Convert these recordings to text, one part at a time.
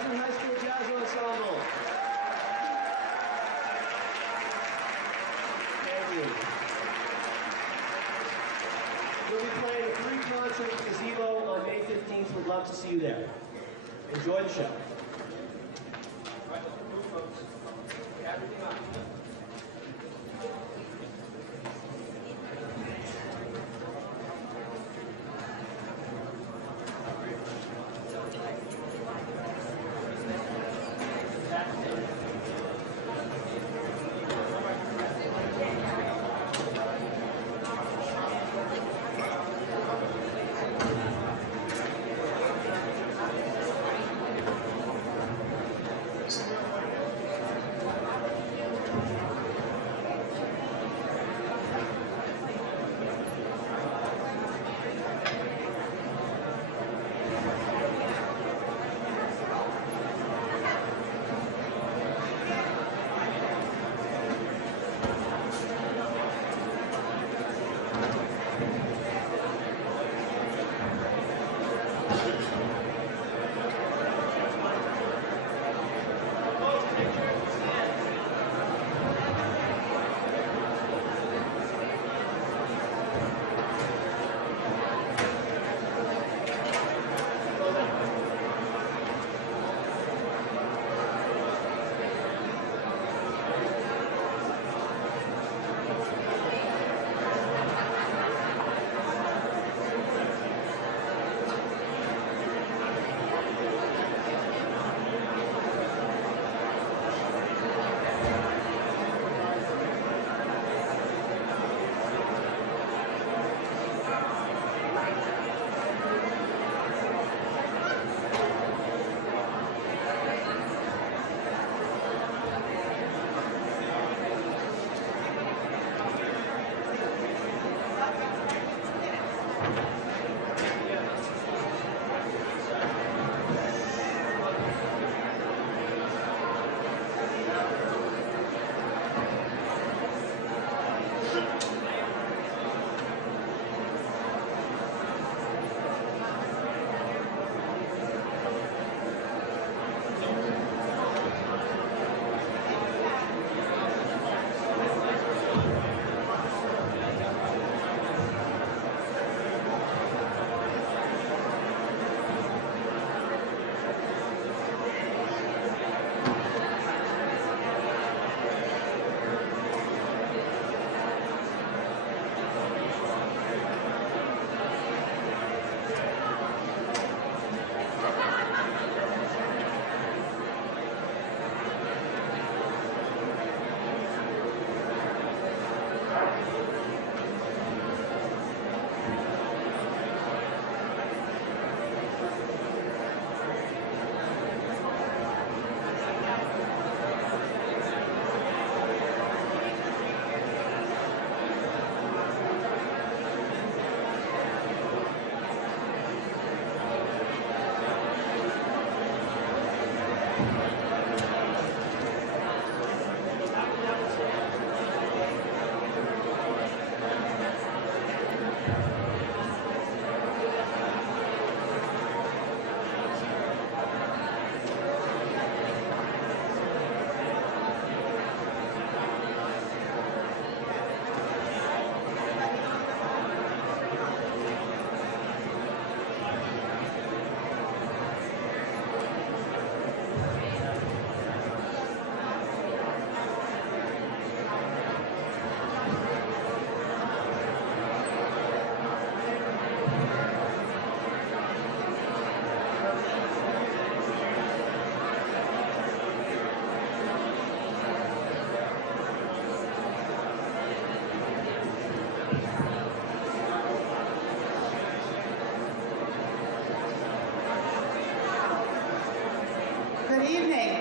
Verizon High School Jazz Ensemble. Thank you. We'll be playing a free concert at the Gazebo on May 15th. We'd love to see you there. Enjoy the show. All right, let's move, folks. Get everything up.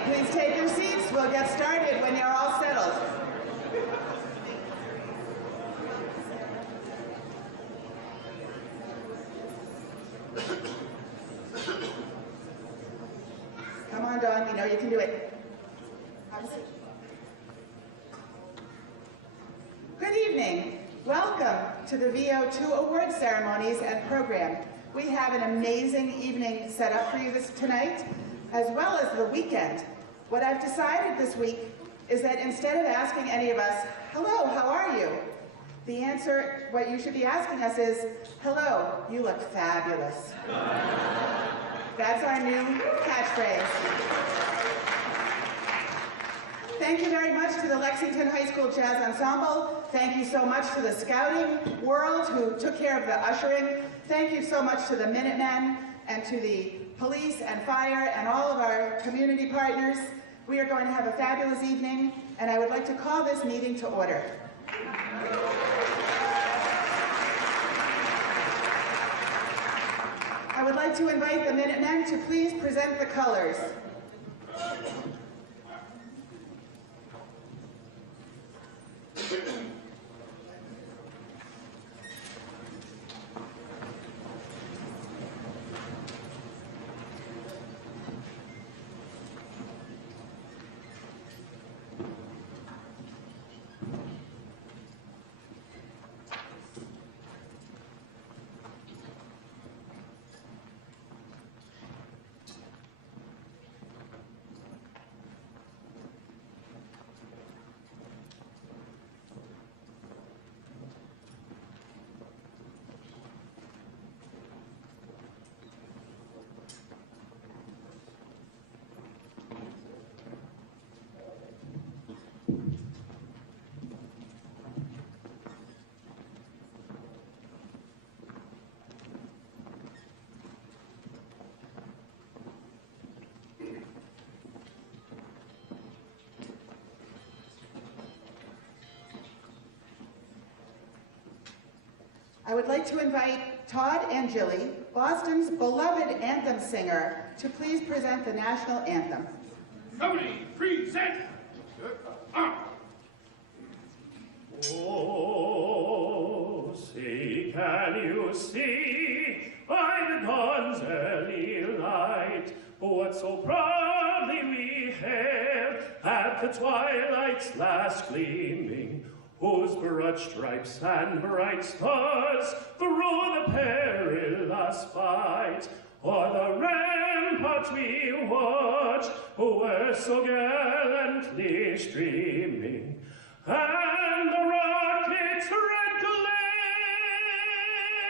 Please take your seats. We'll get started when you're all settled. Come on, Dawn. We know you can do it. Have a seat. Good evening. Welcome to the VO2 award ceremonies and program. We have an amazing evening set up for you tonight. as well as the weekend. What I've decided this week is that instead of asking any of us, hello, how are you? The answer, what you should be asking us is, hello, you look fabulous. That's our new catchphrase. Thank you very much to the Lexington High School Jazz Ensemble. Thank you so much to the scouting world who took care of the ushering. Thank you so much to the Minutemen and to the police and fire and all of our community partners. We are going to have a fabulous evening, and I would like to call this meeting to order. I would like to invite the Minutemen to please present the colors. I would like to invite Todd Angeli, Boston's beloved anthem singer, to please present the national anthem. Somebody present! Oh, say, can you see by the dawn's early light what so proudly we hailed at the twilight's last gleaming, whose broad stripes and bright stars through the perilous fight o'er the ramparts we watched were so gallantly streaming, and the rocket's red glare,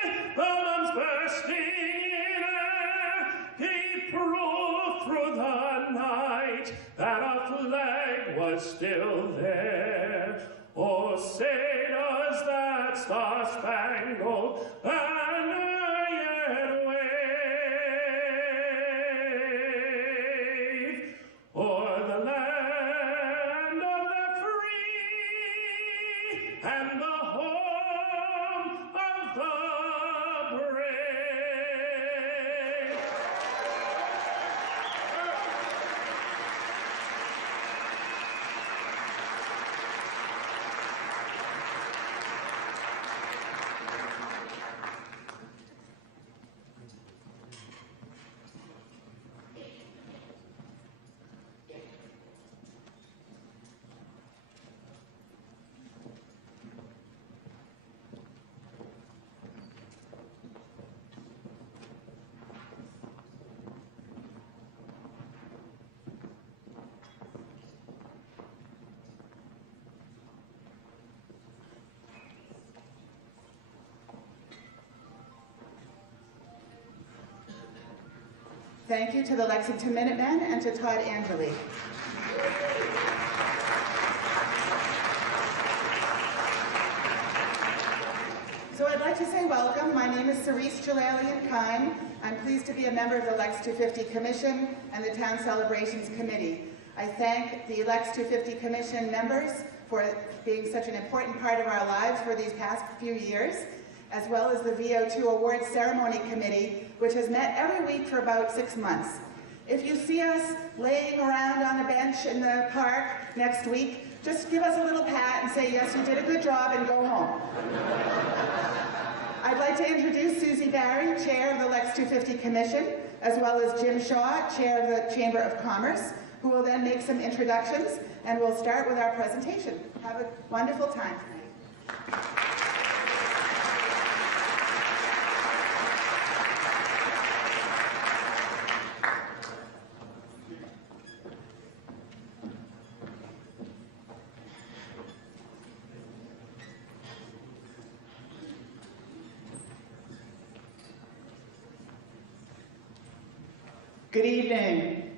the bombs bursting in air, gave proof through the night that our flag was still there. Oh, say does that star-spangled banner yet wave o'er the land of the free and the home of the brave? Thank you to the Lexington Minutemen and to Todd Angeli. So I'd like to say welcome. My name is Cerise Jalalian-Kine. I'm pleased to be a member of the Lex250 Commission and the Town Celebrations Committee. I thank the Lex250 Commission members for being such an important part of our lives for these past few years, as well as the VO2 Awards Ceremony Committee, which has met every week for about 6 months. If you see us laying around on a bench in the park next week, just give us a little pat and say, yes, you did a good job, and go home. I'd like to introduce Susie Barry, Chair of the Lex250 Commission, as well as Jim Shaw, Chair of the Chamber of Commerce, who will then make some introductions, and we'll start with our presentation. Have a wonderful time tonight. Good evening.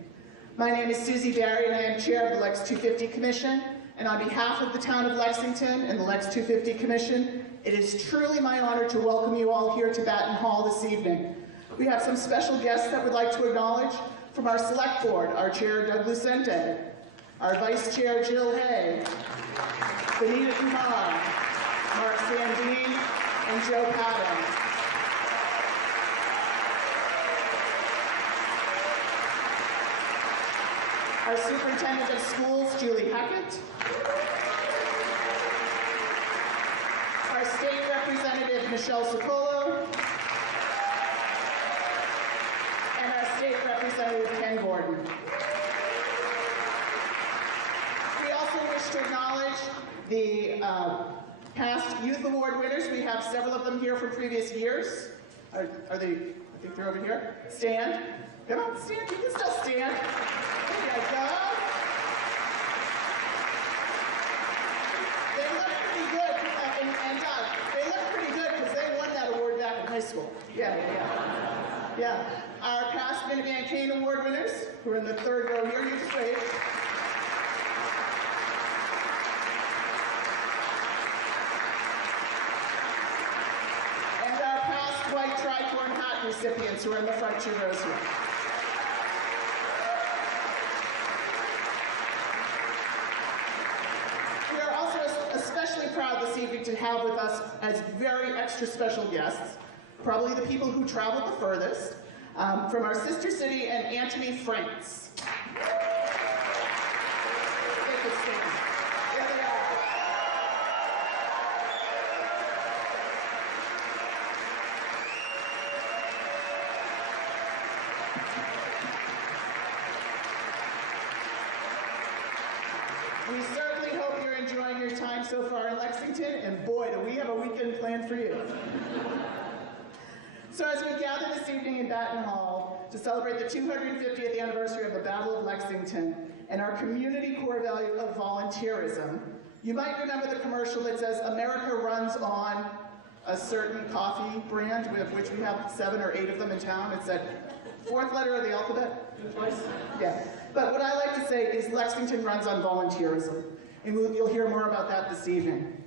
My name is Susie Barry and I am chair of the Lex250 Commission. And on behalf of the town of Lexington and the Lex250 Commission, it is truly my honor to welcome you all here to Batten Hall this evening. We have some special guests that we'd like to acknowledge from our select board, our chair Doug Lucente, our vice chair Jill Hay, Benita Kumar, Mark Sandine, and Joe Patton. Our superintendent of schools, Julie Hackett. Our state representative, Michelle Socolo. And our state representative, Ken Gordon. We also wish to acknowledge the past youth award winners. We have several of them here from previous years. Are they, I think they're over here. Stand. Come on, stand. You can still stand. There you go. They look pretty good. And Doug, they look pretty good because they won that award back in high school. Yeah. Our past Man Kane award winners, who are in the third row here, you just wave. And our past white Tricorn Hat recipients who are in the front 2 rows here. We are also especially proud this evening to have with us as very extra special guests, probably the people who traveled the furthest, from our sister city and Anthem, France. They could stand. There they are. We certainly hope you're enjoying your time so far in Lexington, and boy, do we have a weekend planned for you. So as we gather this evening in Batten Hall to celebrate the 250th anniversary of the Battle of Lexington and our community core value of volunteerism, you might remember the commercial that says, America runs on a certain coffee brand, of which we have 7 or 8 of them in town. It's that 4th letter of the alphabet. Twice? Yeah. But what I like to say is Lexington runs on volunteerism, and you'll hear more about that this evening.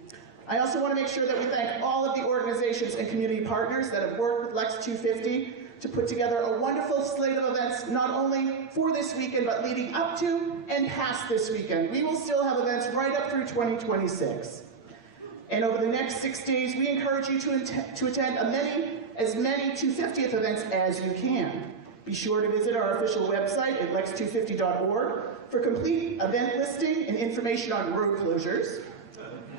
I also want to make sure that we thank all of the organizations and community partners that have worked with Lex250 to put together a wonderful slate of events, not only for this weekend, but leading up to and past this weekend. We will still have events right up through 2026. And over the next 6 days, we encourage you to attend as many 250th events as you can. Be sure to visit our official website at lex250.org for complete event listing and information on road closures,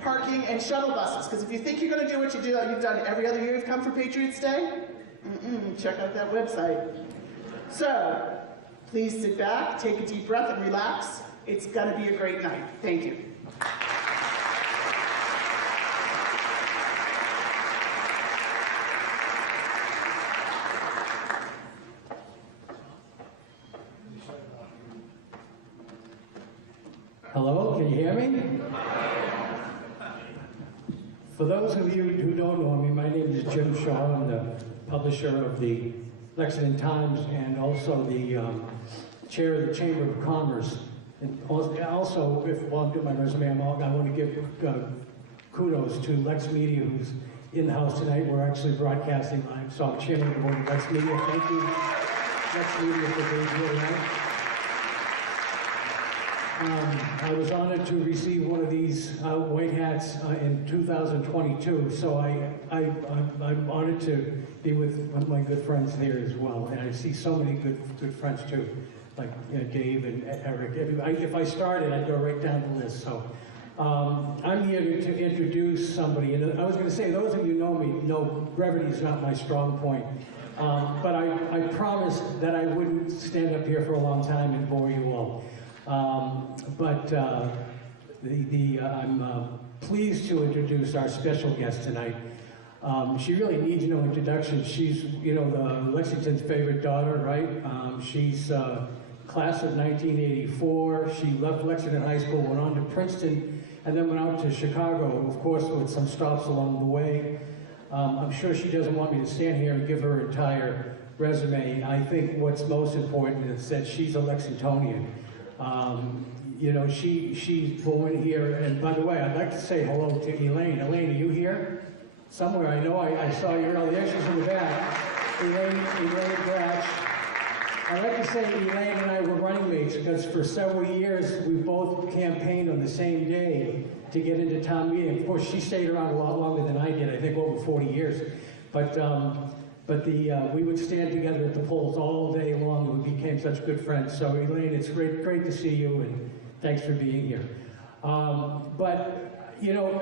parking, and shuttle buses. Because if you think you're going to do what you've done every other year you've come for Patriots Day, check out that website. So, please sit back, take a deep breath, and relax. It's going to be a great night. Thank you. Hello, can you hear me? For those of you who don't know me, my name is Jim Shaw. I'm the publisher of the Lexington Times and also the chair of the Chamber of Commerce. And also, while I'm doing my resume, I want to give kudos to LexMedia, who's in the house tonight. We're actually broadcasting live, so I'm chairman of the board of LexMedia. Thank you, LexMedia, for being here tonight. I was honored to receive one of these white hats in 2022, so I'm honored to be with one of my good friends here as well. And I see so many good friends too, like Dave and Eric. If I started, I'd go right down the list. So I'm here to introduce somebody. And I was going to say, those of you who know me know brevity is not my strong point. But I promised that I wouldn't stand up here for a long time and bore you all. I'm pleased to introduce our special guest tonight. She really needs no introduction. She's, the Lexington's favorite daughter, right? She's class of 1984. She left Lexington High School, went on to Princeton, and then went out to Chicago, of course, with some stops along the way. I'm sure she doesn't want me to stand here and give her entire resume. I think what's most important is that she's a Lexingtonian. You know, she's born here, and by the way, I'd like to say hello to Elaine. Elaine, are you here? Somewhere, I know I saw you earlier. She's in the back. Elaine Dratch. I'd like to say Elaine and I were running mates because for several years we both campaigned on the same day to get into town meeting. Of course, she stayed around a lot longer than I did, I think over 40 years. But we would stand together at the polls all day long, and we became such good friends. So Elaine, it's great to see you, and thanks for being here. But, you know,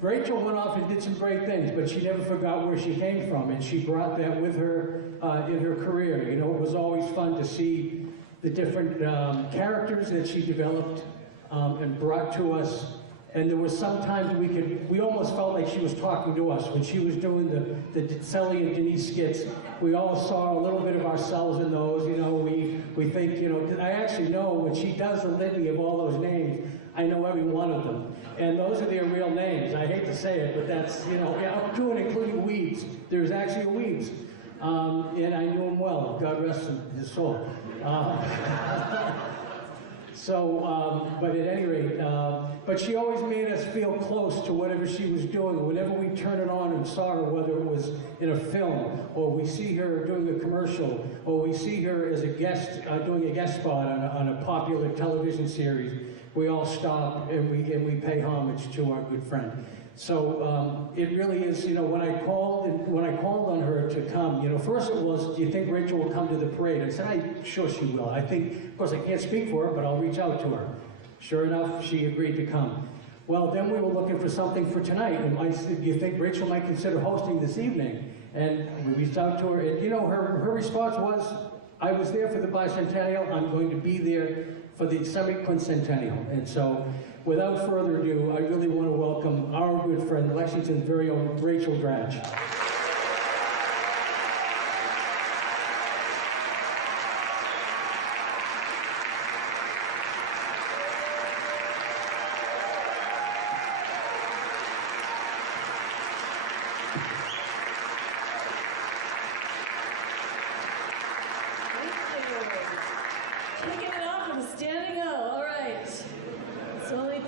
Rachel went off and did some great things, but she never forgot where she came from, and she brought that with her in her career. You know, it was always fun to see the different characters that she developed and brought to us. And there was sometimes we almost felt like she was talking to us. When she was doing the Sally and Denise skits, we all saw a little bit of ourselves in those. You know, we think, you know, I actually know when she does the litany of all those names, I know every one of them. And those are their real names. I hate to say it, but that's, you know, up to and including Weeds. There's actually a Weeds. And I knew him well, God rest his soul. But at any rate, but she always made us feel close to whatever she was doing. Whenever we turned it on and saw her, whether it was in a film, or we see her doing a commercial, or we see her as a guest, doing a guest spot on a popular television series, we all stop and we pay homage to our good friend. So it really is, you know, when I called on her to come, you know, first it was, do you think Rachel will come to the parade? I said, I'm sure she will. I think, of course, I can't speak for her, but I'll reach out to her. Sure enough, she agreed to come. Well, then we were looking for something for tonight, and I said, do you think Rachel might consider hosting this evening? And we reached out to her, and you know, her response was, I was there for the bicentennial, I'm going to be there for the semi-quincentennial. And so, without further ado, I really want to welcome our good friend, Lexington's very own Rachel Dratch.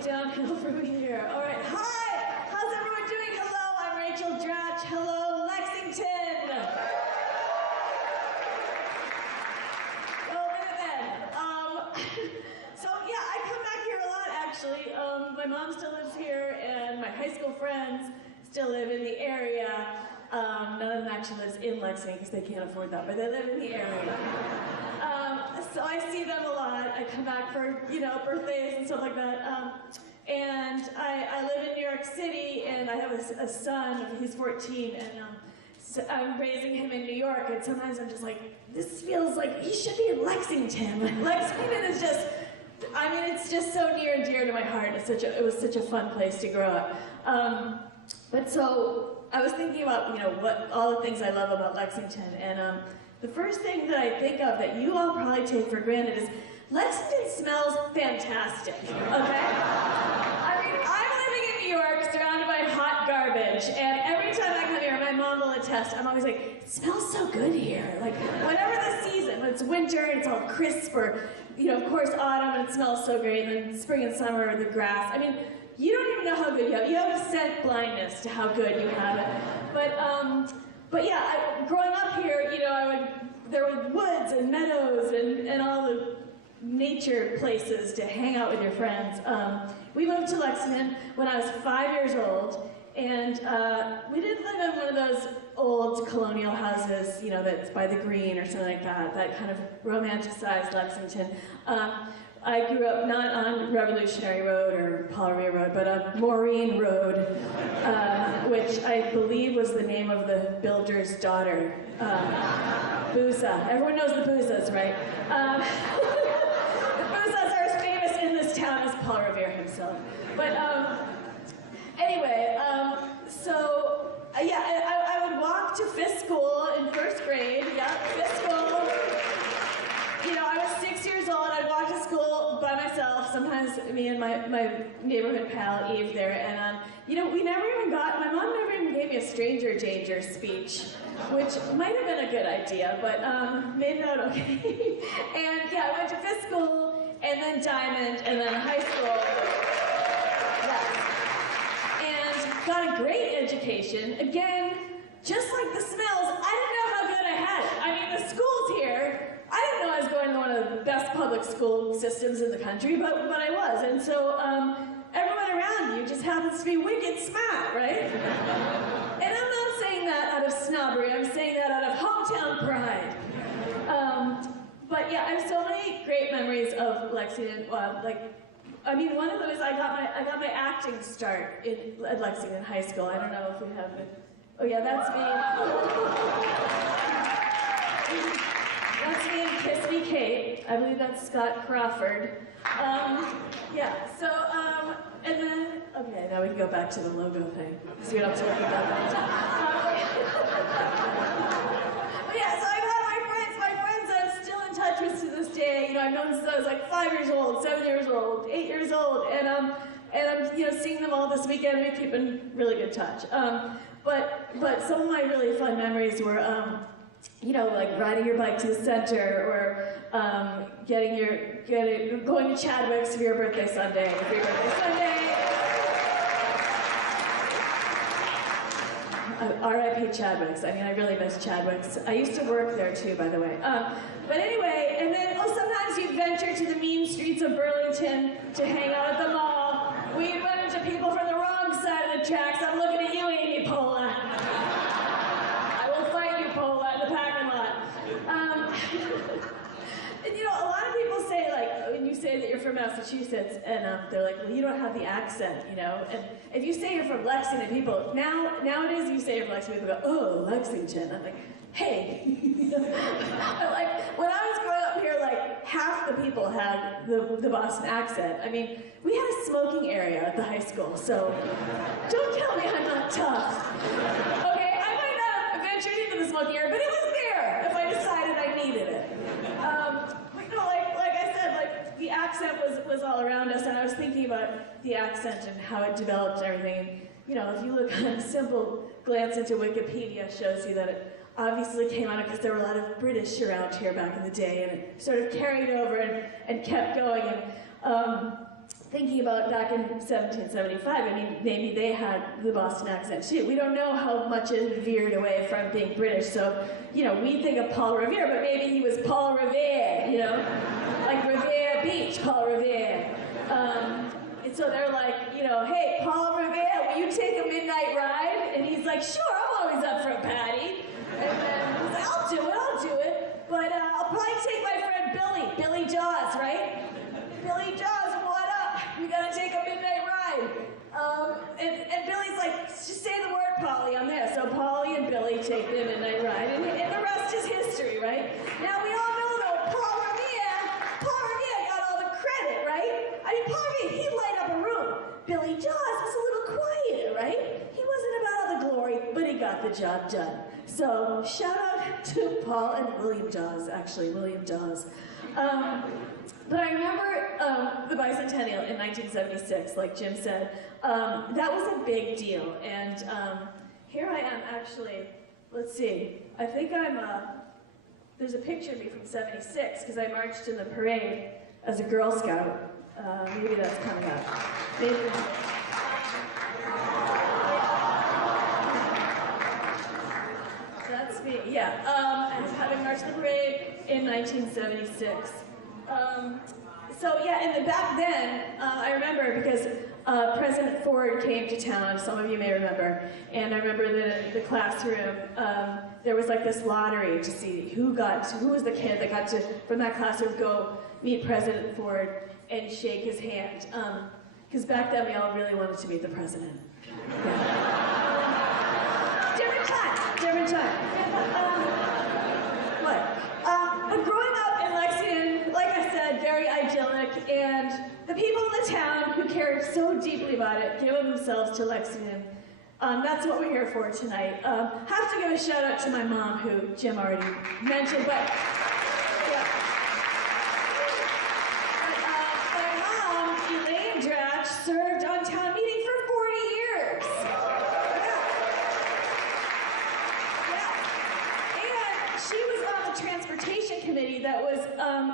Downhill from here. All right. Hi. How's everyone doing? Hello. I'm Rachel Dratch. Hello, Lexington. Go Minutemen. So yeah, I come back here a lot actually. My mom still lives here, and my high school friends still live in the area. None of them actually lives in Lexington because they can't afford that, but they live in the area. So I see them a lot. I come back for, you know, birthdays and stuff like that. And I live in New York City, and I have a son. He's 14, and so I'm raising him in New York. And sometimes I'm just like, this feels like he should be in Lexington. Lexington is just, I mean, it's just so near and dear to my heart. It was such a fun place to grow up. But so I was thinking about, you know, what all the things I love about Lexington, and the first thing that I think of that you all probably take for granted is Lexington smells fantastic, okay? I mean, I'm living in New York surrounded by hot garbage, and every time I come here, my mom will attest, I'm always like, it smells so good here. Like, whenever the season, when it's winter and it's all crisp, or, you know, of course, autumn and it smells so great, and then spring and summer, the grass. I mean, you don't even know how good you have. You have a scent blindness to how good you have it. But yeah, growing up here, you know, there were woods and meadows and all the nature places to hang out with your friends. We moved to Lexington when I was 5 years old, and we didn't live in one of those old colonial houses, you know, that's by the green or something like that, that kind of romanticized Lexington. I grew up not on Revolutionary Road or Paul Revere Road, but on Maureen Road, which I believe was the name of the builder's daughter, Booza. Everyone knows the Boozas, right? The Boozas are as famous in this town as Paul Revere himself. But anyway, I would walk to Fisk School in first grade. Yeah, Fisk School. You know, I was 6 years old. I'd walk to school by myself. Sometimes me and my neighborhood pal Eve there, and you know, my mom never even gave me a stranger danger speech. which might have been a good idea, but made it out okay. And yeah, I went to fifth school, and then Diamond, and then high school. Yeah. And got a great education. Again, just like the smells, I didn't know how good I had it. I mean, the schools here, I didn't know I was going to one of the best public school systems in the country, but I was. And so everyone around you just happens to be wicked smart, right? And I'm not saying that out of snobbery, I'm saying that out of hometown pride. But yeah, I have so many great memories of Lexington. I mean, one of them is I got my acting start at Lexington High School. I don't know if we have it. Oh yeah, that's me. That's me and Kiss Me Kate. I believe that's Scott Crawford. Yeah, so, and then, okay, now we can go back to the logo thing, so we don't have to worry about that. But yeah, so I've had my friends I'm still in touch with to this day. You know, I've known since I was like 5 years old, 7 years old, 8 years old, and I'm, you know, seeing them all this weekend, and we keep in really good touch. But some of my really fun memories were, you know, like riding your bike to the center, or going to Chadwick's for your birthday Sunday. R.I.P. Chadwick's. I mean, I really miss Chadwick's. I used to work there too, by the way. But anyway, and then sometimes you venture to the mean streets of Burlington to hang out at the mall. We run into people from the wrong side of the tracks. I'm looking at you, Amy Pola. I will fight you, Pola, in the parking lot. And you know, a lot of people say, like, when you say that you're from Massachusetts, and they're like, well, you don't have the accent, you know? And if you say you're from Lexington, people, nowadays you say you're from Lexington, people go, oh, Lexington. I'm like, hey. Like, when I was growing up here, like, half the people had the Boston accent. I mean, we had a smoking area at the high school, so don't tell me I'm not tough. Okay, I might not have ventured into the smoking area, but it was there if I decided I needed it. But you know, like I said, like, the accent was all around us, and I was thinking about the accent and how it developed and everything. And, you know, if you look on a simple glance into Wikipedia, shows you that it obviously came out because there were a lot of British around here back in the day, and it sort of carried over and kept going. And thinking about back in 1775, I mean, maybe they had the Boston accent too. We don't know how much it veered away from being British, so, you know, we think of Paul Revere, but maybe he was Paul Revere, you know? Like Revere Beach, Paul Revere. And so they're like, you know, hey, Paul Revere, will you take a midnight ride? And he's like, sure, I'm always up for a patty. And then he's like, I'll do it. But I'll probably take my friend Billy Jaws, right? Billy Jaws, what up? We gotta take a midnight ride. And Billy's like, just say the word, Polly, I'm there. So Polly and Billy take the midnight ride, and the rest is history, right? Now we all know though, Paul Revere got all the credit, right? I mean, Paul Revere, he'd light up a room. Billy Jaws was a little quieter, right? He wasn't about all the glory, but he got the job done. So shout out to Paul and William Jaws, actually, William Jaws. But I remember the bicentennial in 1976, like Jim said. That was a big deal, and here I am actually, let's see, I think there's a picture of me from 76, because I marched in the parade as a Girl Scout. Maybe that's coming up. Maybe. That's me, yeah. Having marched in the parade in 1976. So yeah, and back then, I remember because President Ford came to town, some of you may remember, and I remember that in the classroom, there was like this lottery to see who was the kid that got to, from that classroom, go meet President Ford and shake his hand. Because back then, we all really wanted to meet the president. Yeah. Different time. But growing up in Lexington, like I said, very idyllic, and the people in the town who cared so deeply about it, giving themselves to Lexington. That's what we're here for tonight. Have to give a shout out to my mom, who Jim already mentioned, but yeah. But my mom, Dratch, served on town meeting for 40 years. Yeah.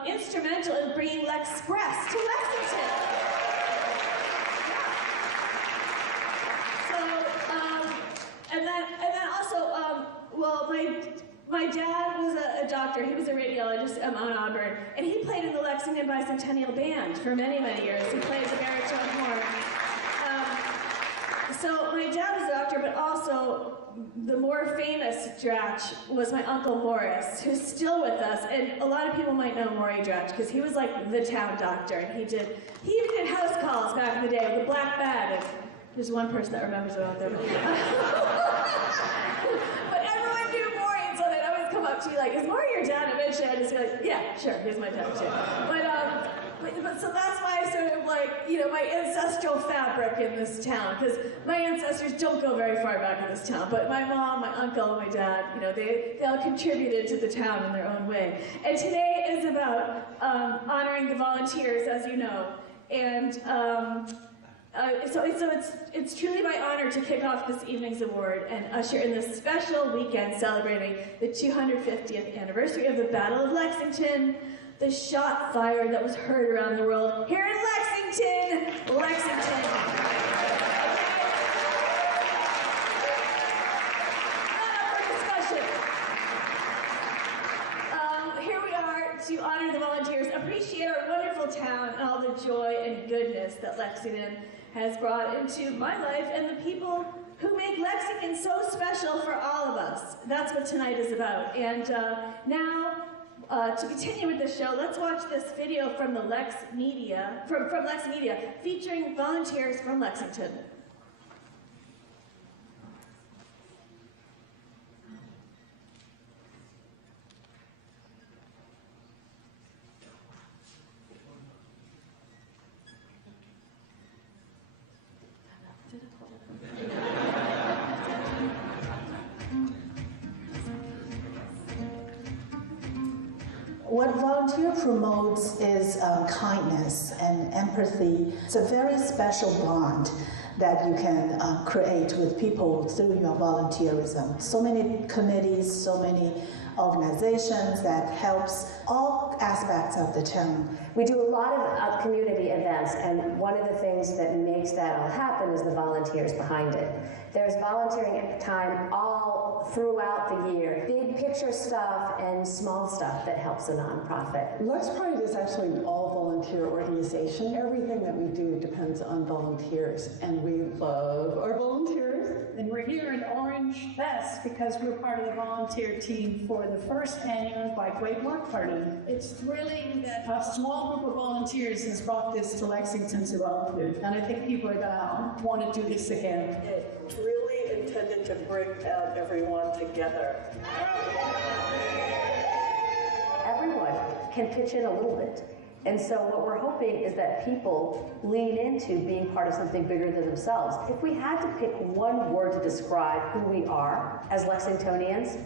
instrumental in bringing Lexpress to Lexington. And then also, well, my dad was a doctor. He was a radiologist at Mount Auburn, and he played in the Lexington Bicentennial Band for many, many years. He played the baritone horn. So my dad was a doctor, but also the more famous Dratch was my Uncle Morris, who's still with us. And a lot of people might know Maury Dratch because he was like the town doctor, and he even did house calls back in the day with a black bag. And there's one person that remembers it out there. But everyone knew Maury, and so they'd always come up to you like, "Is Maury your dad?" And eventually I'd just be like, "Yeah, sure, he's my dad too." But so that's why I sort of like, my ancestral fabric in this town, because my ancestors don't go very far back in this town, but my mom, my uncle, my dad, they all contributed to the town in their own way. And today is about honoring the volunteers, as you know. And so it's truly my honor to kick off this evening's award and usher in this special weekend celebrating the 250th anniversary of the Battle of Lexington, the shot fired that was heard around the world here in Lexington. Lexington. Not up for discussion. Here we are to honor the volunteers, appreciate our wonderful town and all the joy and goodness that Lexington has brought into my life and the people who make Lexington so special for all of us. That's what tonight is about. And now, to continue with the show, let's watch this video from the LexMedia, from LexMedia, featuring volunteers from Lexington. What volunteer promotes is kindness and empathy. It's a very special bond that you can create with people through your volunteerism. So many committees, so many organizations that helps all aspects of the town. We do a lot of community events, and one of the things that makes that all happen is the volunteers behind it. There's volunteering time all throughout the year. Big picture stuff and small stuff that helps a nonprofit. Lex Pride is actually an all-volunteer organization. Everything that we do depends on volunteers, and we love our volunteers. And we're here in Orange Fest because we're part of the volunteer team for the first annual Bike Way Block Party. It's thrilling that a small group of volunteers has brought this to Lexington to volunteer, and I think people are gonna want to do this again. It's really intended to bring everyone together. Everyone can pitch in a little bit. And so what we're hoping is that people lean into being part of something bigger than themselves. If we had to pick one word to describe who we are as Lexingtonians,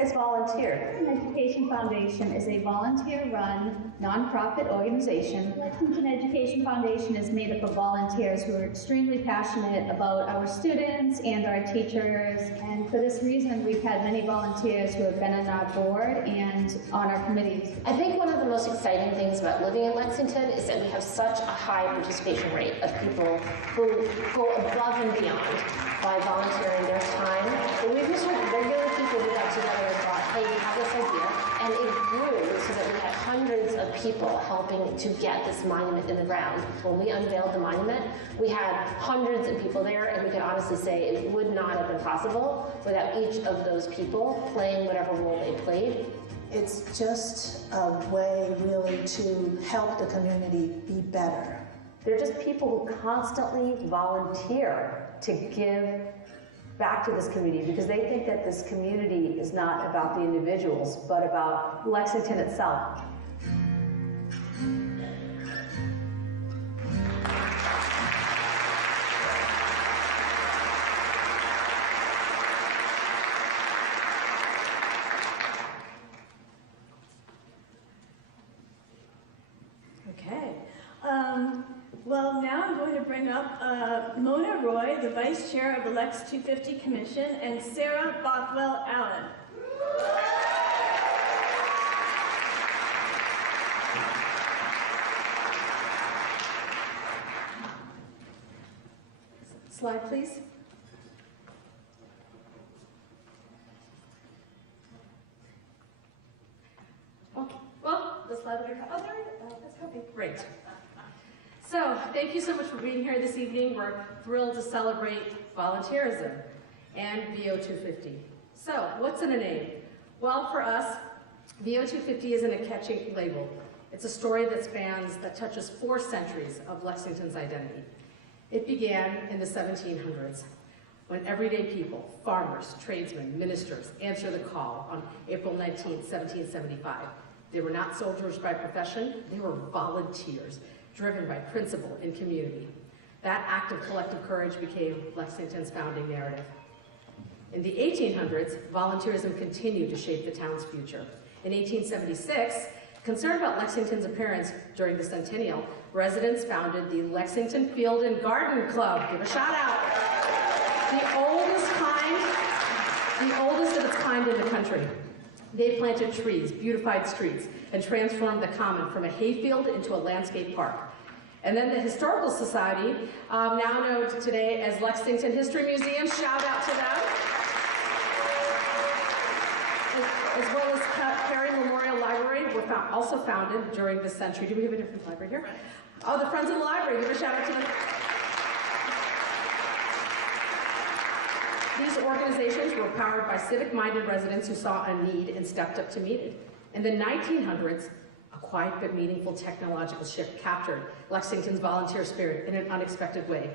it's volunteer. Lexington Education Foundation is a volunteer-run, nonprofit organization. Lexington Education Foundation is made up of volunteers who are extremely passionate about our students and our teachers. And for this reason, we've had many volunteers who have been on our board and on our committees. I think one of the most exciting things about living in Lexington is that we have such a high participation rate of people who go above and beyond by volunteering their time. And we just had regular people who got together and thought, hey, we have this idea, and it grew so that we had hundreds of people helping to get this monument in the ground. When we unveiled the monument, we had hundreds of people there, and we could honestly say it would not have been possible without each of those people playing whatever role they played. It's just a way really to help the community be better. They're just people who constantly volunteer to give back to this community because they think that this community is not about the individuals, but about Lexington itself. Okay. Well, now I'm going to bring up Mona Roy, the Vice Chair of the Lex250 Commission, and Sarah Bothwell Allen. Slide, please. Okay, well, the slide will be, oh, there it is. That's coming. Great. So, thank you so much for being here this evening. We're thrilled to celebrate volunteerism and VO250. So, what's in a name? Well, for us, VO250 isn't a catchy label. It's a story that touches 4 centuries of Lexington's identity. It began in the 1700s, when everyday people, farmers, tradesmen, ministers, answered the call on April 19, 1775. They were not soldiers by profession, they were volunteers, driven by principle and community. That act of collective courage became Lexington's founding narrative. In the 1800s, volunteerism continued to shape the town's future. In 1876, concerned about Lexington's appearance during the centennial, residents founded the Lexington Field and Garden Club. Give a shout out. The oldest of its kind in the country. They planted trees, beautified streets, and transformed the common from a hayfield into a landscape park. And then the Historical Society, now known today as Lexington History Museum, shout out to them. As well as Cary Memorial Library were also founded during this century. Do we have a different library here? Oh, the Friends of the Library, give a shout out to them. These organizations were powered by civic-minded residents who saw a need and stepped up to meet it. In the 1900s, a quiet but meaningful technological shift captured Lexington's volunteer spirit in an unexpected way.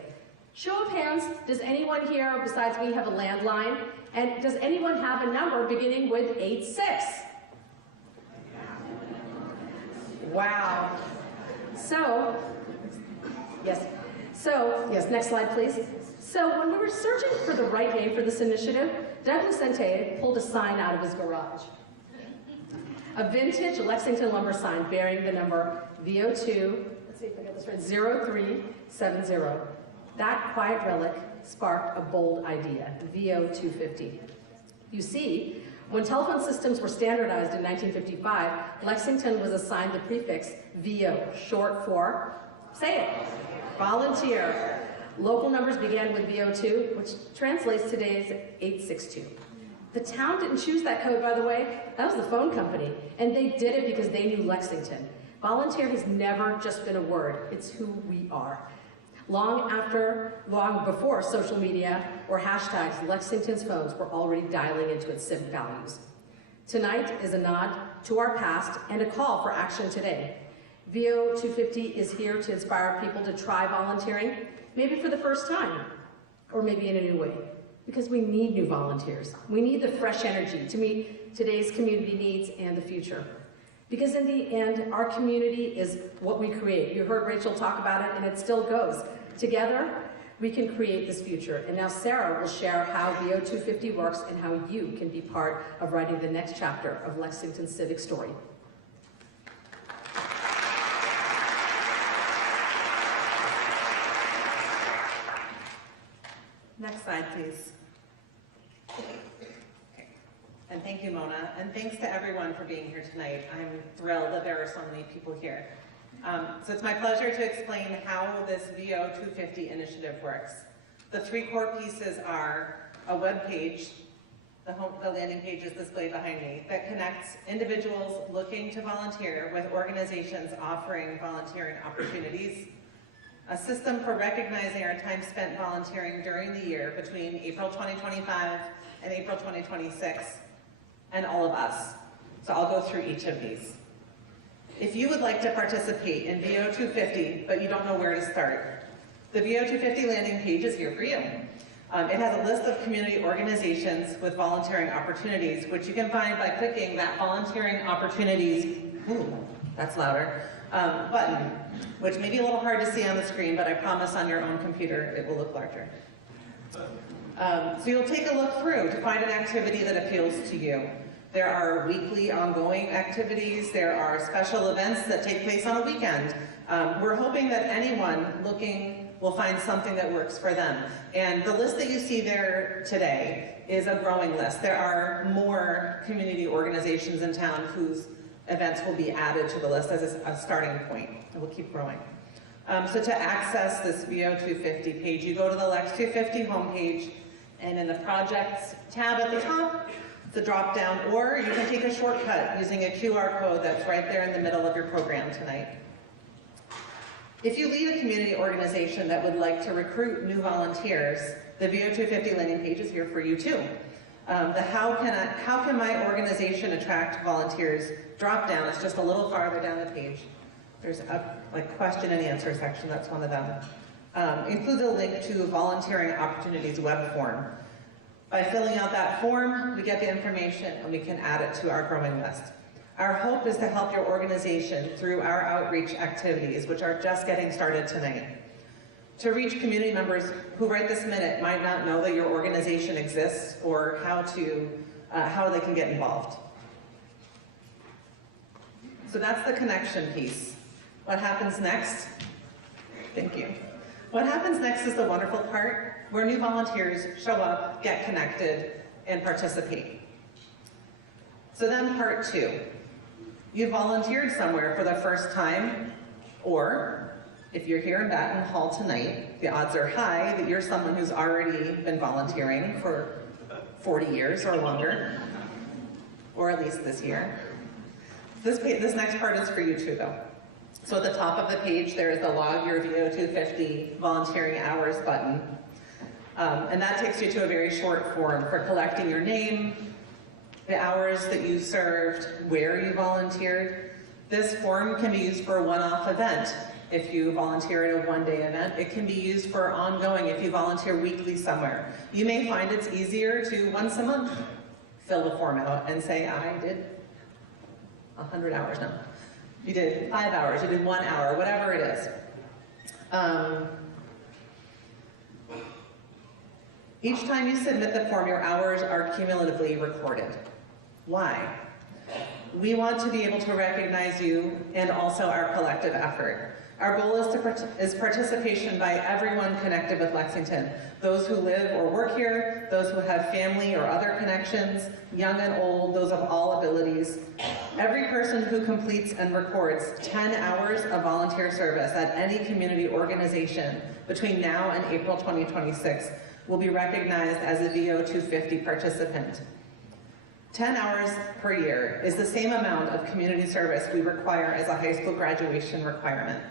Show of hands, does anyone here besides me have a landline? And does anyone have a number beginning with 86? Wow. Yes, next slide, please. So when we were searching for the right name for this initiative, Doug Lucente pulled a sign out of his garage. A vintage Lexington lumber sign bearing the number VO2, let's see if I get this right, 0370. That quiet relic sparked a bold idea, VO250. You see, when telephone systems were standardized in 1955, Lexington was assigned the prefix VO, short for, say it, volunteer. Local numbers began with VO2, which translates today as 862. The town didn't choose that code, by the way. That was the phone company, and they did it because they knew Lexington. Volunteer has never just been a word, it's who we are. Long before social media or hashtags, Lexington's phones were already dialing into its civic values. Tonight is a nod to our past and a call for action today. VO250 is here to inspire people to try volunteering, maybe for the first time, or maybe in a new way, because we need new volunteers. We need the fresh energy to meet today's community needs and the future. Because in the end, our community is what we create. You heard Rachel talk about it, and it still goes. Together, we can create this future. And now Sarah will share how VO250 works and how you can be part of writing the next chapter of Lexington's civic story. Next slide, please. And thank you, Mona. And thanks to everyone for being here tonight. I'm thrilled that there are so many people here. So it's my pleasure to explain how this VO250 initiative works. The 3 core pieces are a web page, the landing page is displayed behind me, that connects individuals looking to volunteer with organizations offering volunteering opportunities, a system for recognizing our time spent volunteering during the year between April 2025 and April 2026, and all of us. So I'll go through each of these. If you would like to participate in VO250, but you don't know where to start, the VO250 landing page is here for you. It has a list of community organizations with volunteering opportunities, which you can find by clicking that volunteering opportunities, that's louder, button, which may be a little hard to see on the screen, but I promise on your own computer it will look larger. So you'll take a look through to find an activity that appeals to you. There are weekly ongoing activities, there are special events that take place on a weekend. We're hoping that anyone looking will find something that works for them. And the list that you see there today is a growing list. There are more community organizations in town whose events will be added to the list as a starting point. It will keep growing. So to access this VO250 page, you go to the Lex250 homepage, and in the Projects tab at the top, the drop down, or you can take a shortcut using a QR code that's right there in the middle of your program tonight. If you lead a community organization that would like to recruit new volunteers, the VO250 landing page is here for you too. The how can my organization attract volunteers drop down is just a little farther down the page. There's a question and answer section, that's one of them. Includes a link to Volunteering Opportunities web form. By filling out that form, we get the information and we can add it to our growing list. Our hope is to help your organization through our outreach activities, which are just getting started tonight. To reach community members who right this minute might not know that your organization exists or how they can get involved. So that's the connection piece. What happens next? Thank you. What happens next is the wonderful part where new volunteers show up, get connected, and participate. So then part two. You volunteered somewhere for the first time, or if you're here in Batten Hall tonight, the odds are high that you're someone who's already been volunteering for 40 years or longer, or at least this year. This next part is for you too, though. So at the top of the page, there is the Log Your VO250 Volunteering Hours button. And that takes you to a very short form for collecting your name, the hours that you served, where you volunteered. This form can be used for a one-off event. If you volunteer at a one-day event, it can be used for ongoing if you volunteer weekly somewhere. You may find it's easier to once a month fill the form out and say, I did 100 hours now. You did 5 hours, you did 1 hour, whatever it is. Each time you submit the form, your hours are cumulatively recorded. Why? We want to be able to recognize you and also our collective effort. Our goal is participation by everyone connected with Lexington. Those who live or work here, those who have family or other connections, young and old, those of all abilities. Every person who completes and records 10 hours of volunteer service at any community organization between now and April 2026 will be recognized as a VO250 participant. 10 hours per year is the same amount of community service we require as a high school graduation requirement.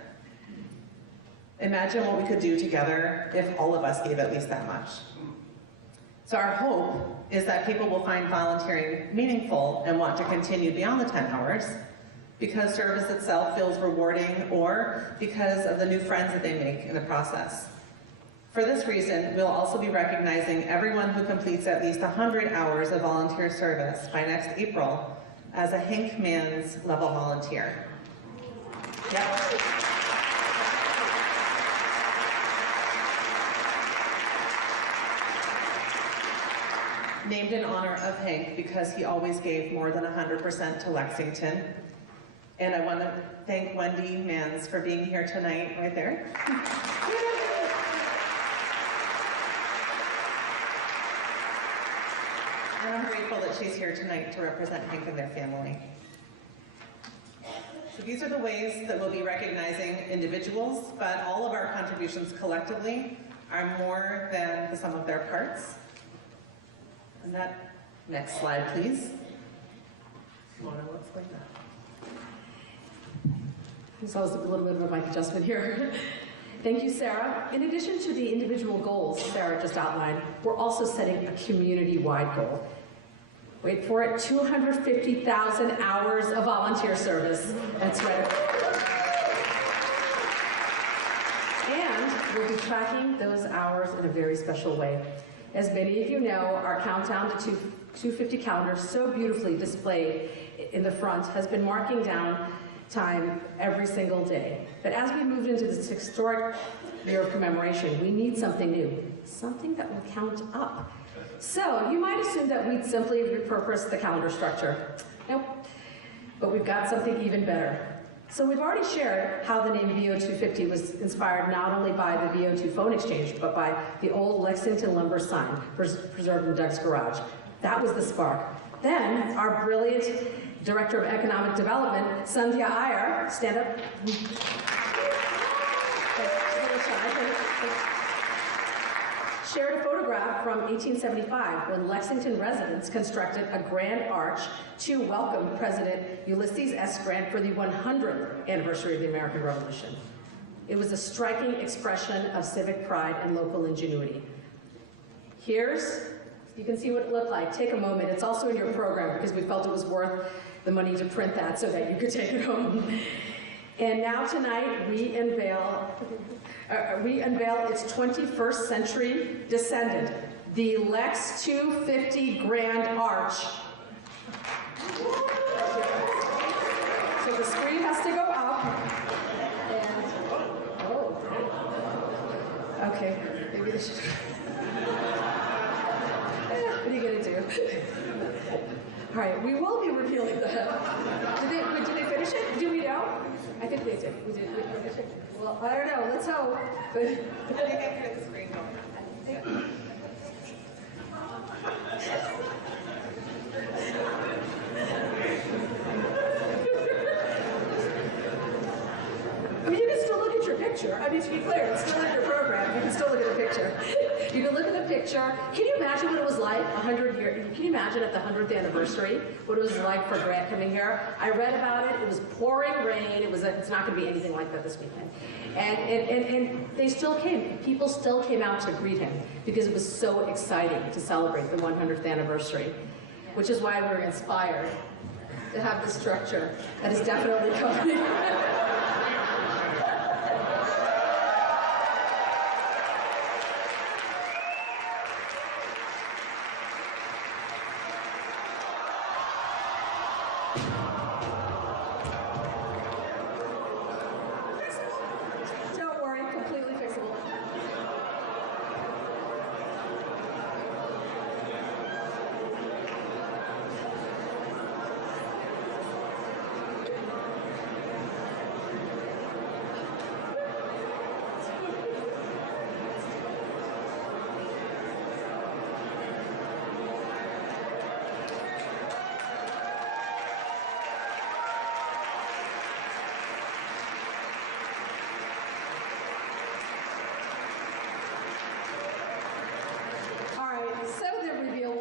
Imagine what we could do together if all of us gave at least that much. So our hope is that people will find volunteering meaningful and want to continue beyond the 10 hours because service itself feels rewarding or because of the new friends that they make in the process. For this reason, we'll also be recognizing everyone who completes at least 100 hours of volunteer service by next April as a Hank Man's level volunteer. Yep. Named in honor of Hank because he always gave more than 100% to Lexington. And I want to thank Wendy Mans for being here tonight, right there. And I'm grateful that she's here tonight to represent Hank and their family. So these are the ways that we'll be recognizing individuals, but all of our contributions collectively are more than the sum of their parts. And that, next slide, please. Mona will explain that. So that was a little bit of a mic adjustment here. Thank you, Sarah. In addition to the individual goals Sarah just outlined, we're also setting a community-wide goal. Wait for it, 250,000 hours of volunteer service. That's right. And we'll be tracking those hours in a very special way. As many of you know, our countdown to 250 calendar, so beautifully displayed in the front, has been marking down time every single day. But as we moved into this historic year of commemoration, we need something new, something that will count up. So you might assume that we'd simply repurpose the calendar structure. Nope, but we've got something even better. So we've already shared how the name VO250 was inspired not only by the VO2 phone exchange, but by the old Lexington lumber sign preserved in Doug's garage. That was the spark. Then our brilliant Director of Economic Development, Cynthia Iyer, stand up. Shared a photograph from 1875 when Lexington residents constructed a grand arch to welcome President Ulysses S. Grant for the 100th anniversary of the American Revolution. It was a striking expression of civic pride and local ingenuity. You can see what it looked like. Take a moment. It's also in your program because we felt it was worth the money to print that so that you could take it home. And now tonight we unveil its 21st century descendant, the Lex250 Grand Arch. So the screen has to go up. And, okay, maybe this should. What are you gonna do? All right, we will be revealing the. Did they finish it? Do we know? I think they did. We finish it. Well, I don't know. Let's hope. But I think I heard the screen going. I mean, you can still look at your picture. I mean, to be clear, it's still in your program. You can still look at the picture. You can look at the picture. Can you imagine what it was like 100 years? Can you imagine at the 100th anniversary what it was like for Grant coming here? I read about it. It was pouring rain. It's not going to be anything like that this weekend. And they still came. People still came out to greet him because it was so exciting to celebrate the 100th anniversary, which is why we're inspired to have this structure that is definitely coming.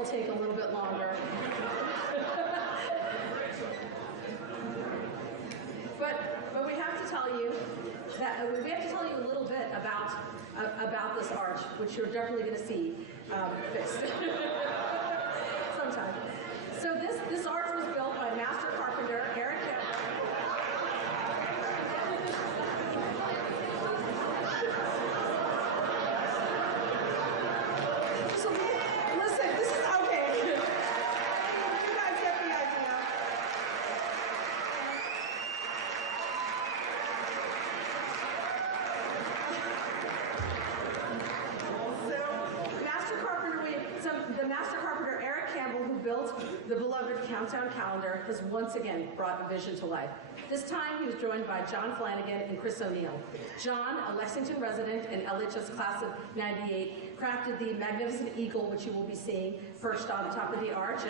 Take a little bit longer. but we have to tell you a little bit about this arch, which you're definitely going to see fixed sometime. So this arch was built by master carpenter Eric. The beloved countdown calendar has once again brought the vision to life. This time he was joined by John Flanagan and Chris O'Neill. John, a Lexington resident and LHS class of '98, crafted the magnificent eagle, which you will be seeing perched on the top of the arch.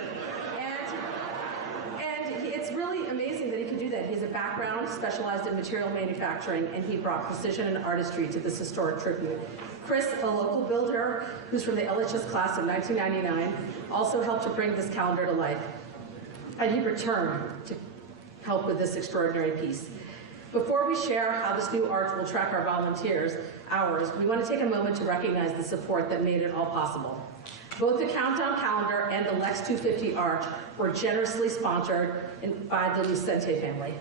And it's really amazing that he could do that. He has a background specialized in material manufacturing, and he brought precision and artistry to this historic tribute. Chris, a local builder who's from the LHS class of 1999, also helped to bring this calendar to life. And he returned to help with this extraordinary piece. Before we share how this new arch will track our volunteers' hours, we want to take a moment to recognize the support that made it all possible. Both the countdown calendar and the Lex250 arch were generously sponsored by the Lucente family.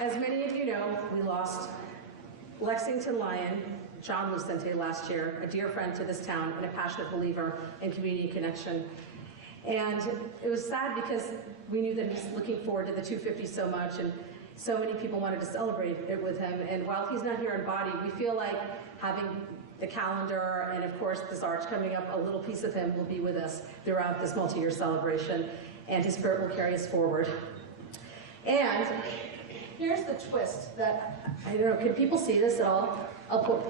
As many of you know, we lost Lexington Lion, John Lucente, last year, a dear friend to this town and a passionate believer in community connection. And it was sad because we knew that he's looking forward to the 250 so much, and so many people wanted to celebrate it with him. And while he's not here in body, we feel like having the calendar and, of course, this arch coming up, a little piece of him will be with us throughout this multi-year celebration, and his spirit will carry us forward. And here's the twist that, I don't know, can people see this at all? I'll put.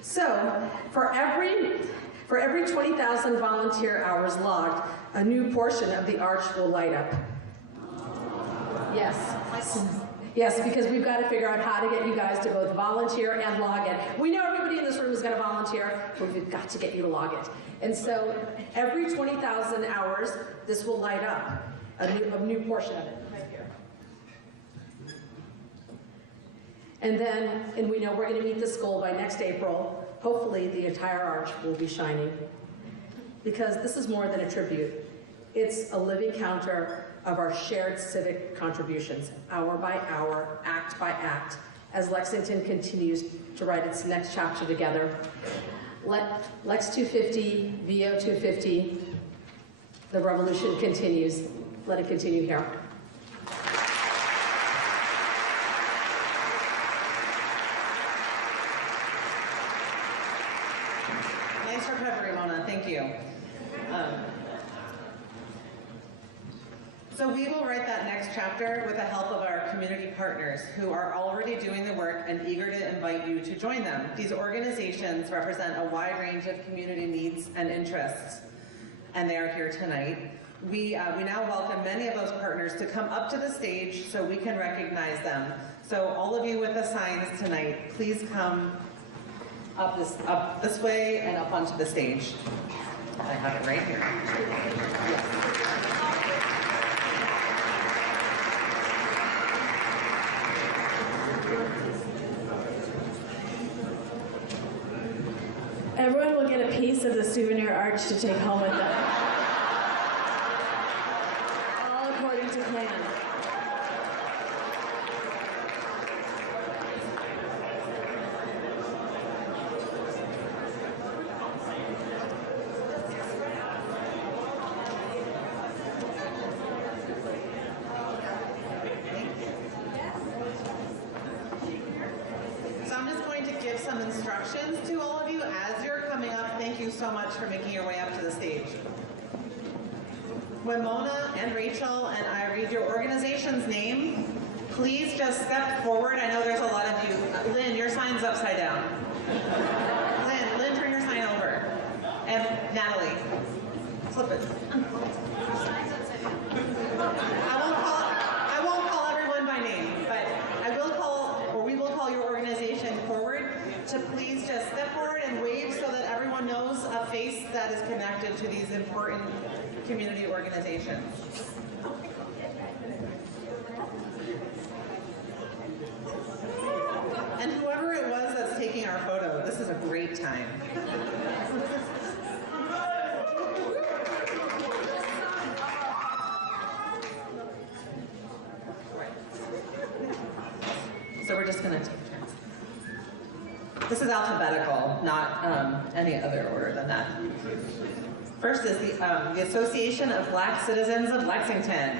So, for every For every 20,000 volunteer hours logged, a new portion of the arch will light up. Yes. Yes, because we've got to figure out how to get you guys to both volunteer and log in. We know everybody in this room is going to volunteer, but we've got to get you to log it. And so every 20,000 hours, this will light up a new portion of it right here. And we know we're going to meet this goal by next April. Hopefully the entire arch will be shining, because this is more than a tribute. It's a living counter of our shared civic contributions, hour by hour, act by act, as Lexington continues to write its next chapter together. Lex250, VO250, the revolution continues. Let it continue here. Nice recovery, Mona. Thank you. So we will write that next chapter with the help of our community partners who are already doing the work and eager to invite you to join them. These organizations represent a wide range of community needs and interests, and they are here tonight. We now welcome many of those partners to come up to the stage so we can recognize them. So all of you with the signs tonight, please come up this way and up onto the stage. I have it right here. Yes. Everyone will get a piece of the souvenir arch to take home with them. All according to plan. So I'm just going to give some instructions to all of you as you're coming up. Thank you so much for making your way up to the stage. When Mona and Rachel and I read your organization's name, please just step forward. I know there's a lot of you. Lynn, your sign's upside down. Lynn, turn your sign over. And Natalie, flip it. I won't call everyone by name, but we will call your organization forward to please just step forward and wave so that everyone knows a face that is connected to these important community organizations. And whoever it was that's taking our photo, this is a great time. So we're just going to take turns. This is alphabetical, not any other order than that. First is the Association of Black Citizens of Lexington.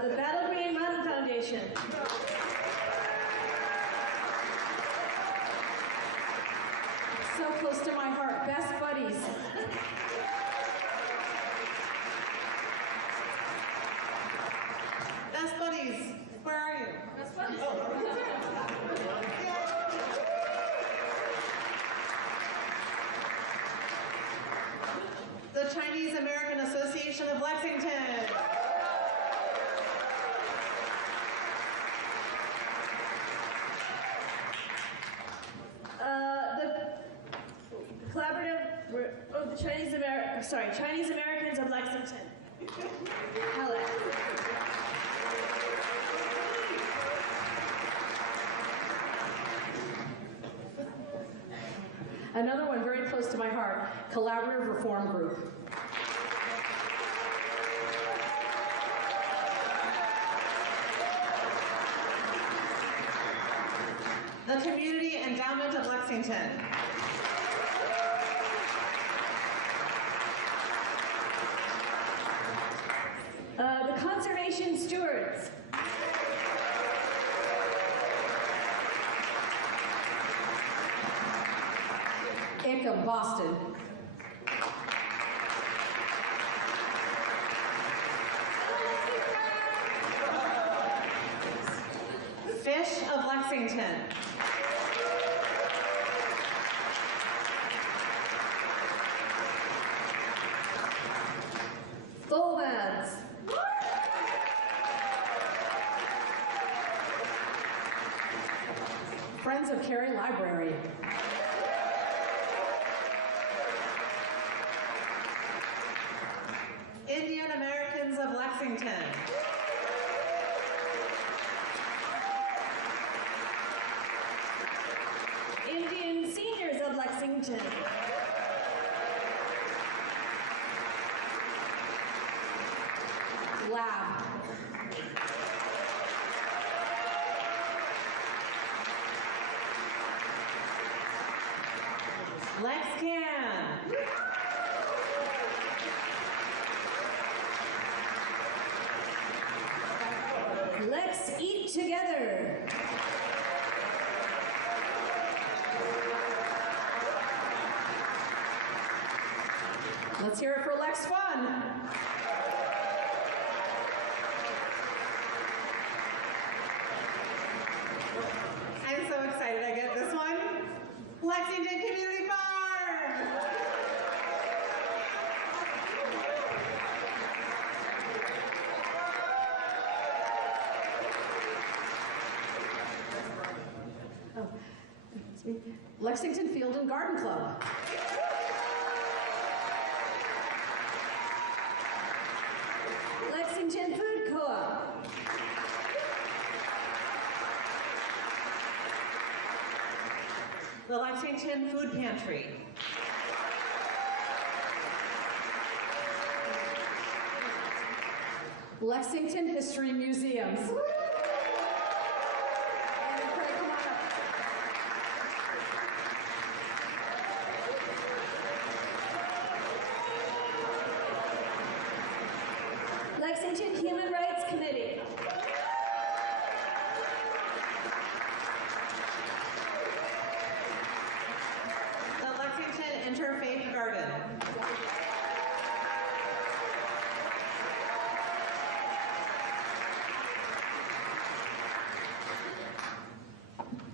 The Battle Green Mountain Foundation. So close to my heart. Best Buddies. Best Buddies, where are you? Best Buddies. The Chinese American Association of Lexington. Chinese Americans of Lexington. Hello. Another one very close to my heart, Collaborative Reform Group. The Community Endowment of Lexington. The Conservation Stewards. ICA Boston. Fish of Lexington. Fullmans. Friends of Cary Library. Indian Americans of Lexington. Indian Seniors of Lexington. Lab. LexCan. Let's eat together. Let's hear it for Lex Fun. I'm so excited I get this one. Lexington Community Farm. Lexington Field and Garden Club. Lexington Food Co-op. The Lexington Food Pantry. Lexington History Museums. Lexington Human Rights Committee. The Lexington Interfaith Garden.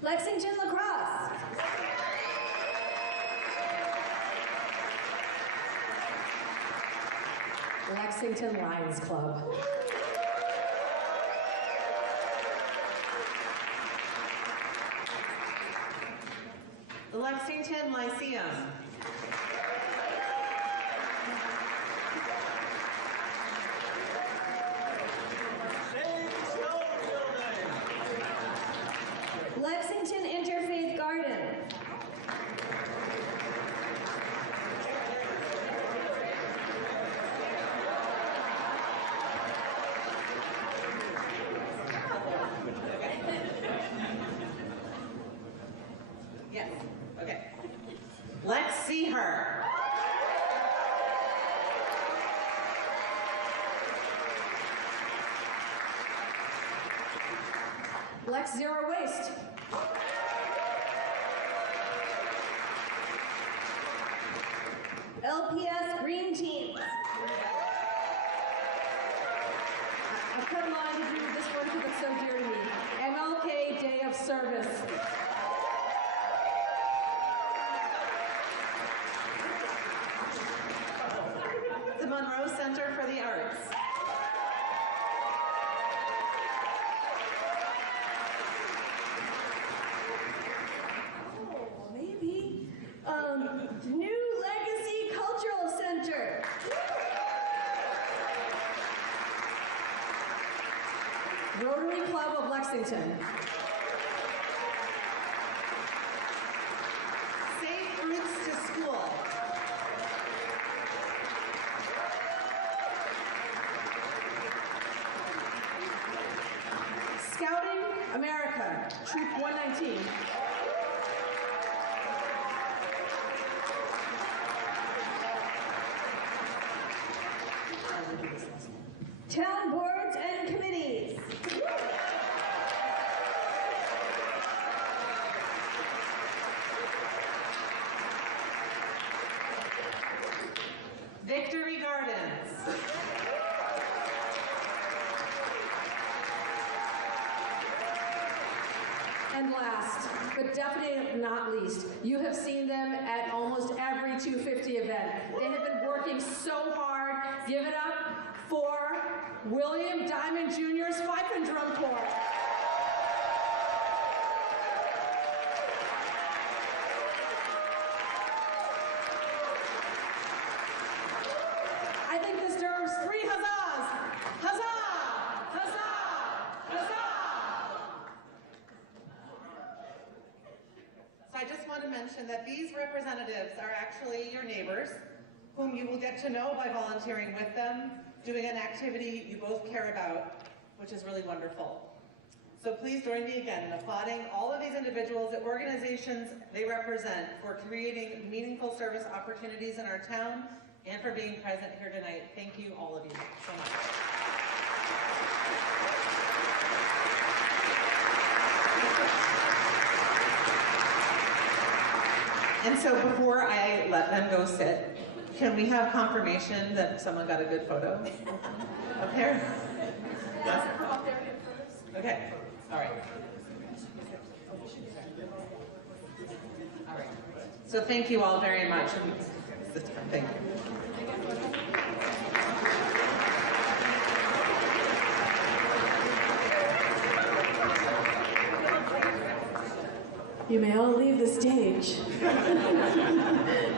Lexington Lacrosse. Lexington Lions Club. The Lexington Lyceum. Lexington Interfaith Garden. Yes, okay. Let's see her. Lex Zero Waste. LPS Green Teams. I've come on to do this one because it's so dear to me. MLK Day of Service. The Monroe Center for the Arts. Maybe. New Legacy Cultural Center. Rotary Club of Lexington. Safe Routes to School. Scouting America, Troop 119. Town boards and committees. Victory Gardens. And last, but definitely not least, you have seen them at almost every 250 event. They have been working so hard. Give it up for William Diamond Jr.'s Fife and Drum Corps. I think this deserves 3 huzzahs. Huzzah! Huzzah! Huzzah! So I just want to mention that these representatives are actually your neighbors, whom you will get to know by volunteering with them, doing an activity you both care about, which is really wonderful. So please join me again in applauding all of these individuals and organizations they represent for creating meaningful service opportunities in our town and for being present here tonight. Thank you, all of you, so much. And so before I let them go sit, can we have confirmation that someone got a good photo up here? Yes? Okay, all right. All right. So thank you all very much. Thank you. You may all leave the stage.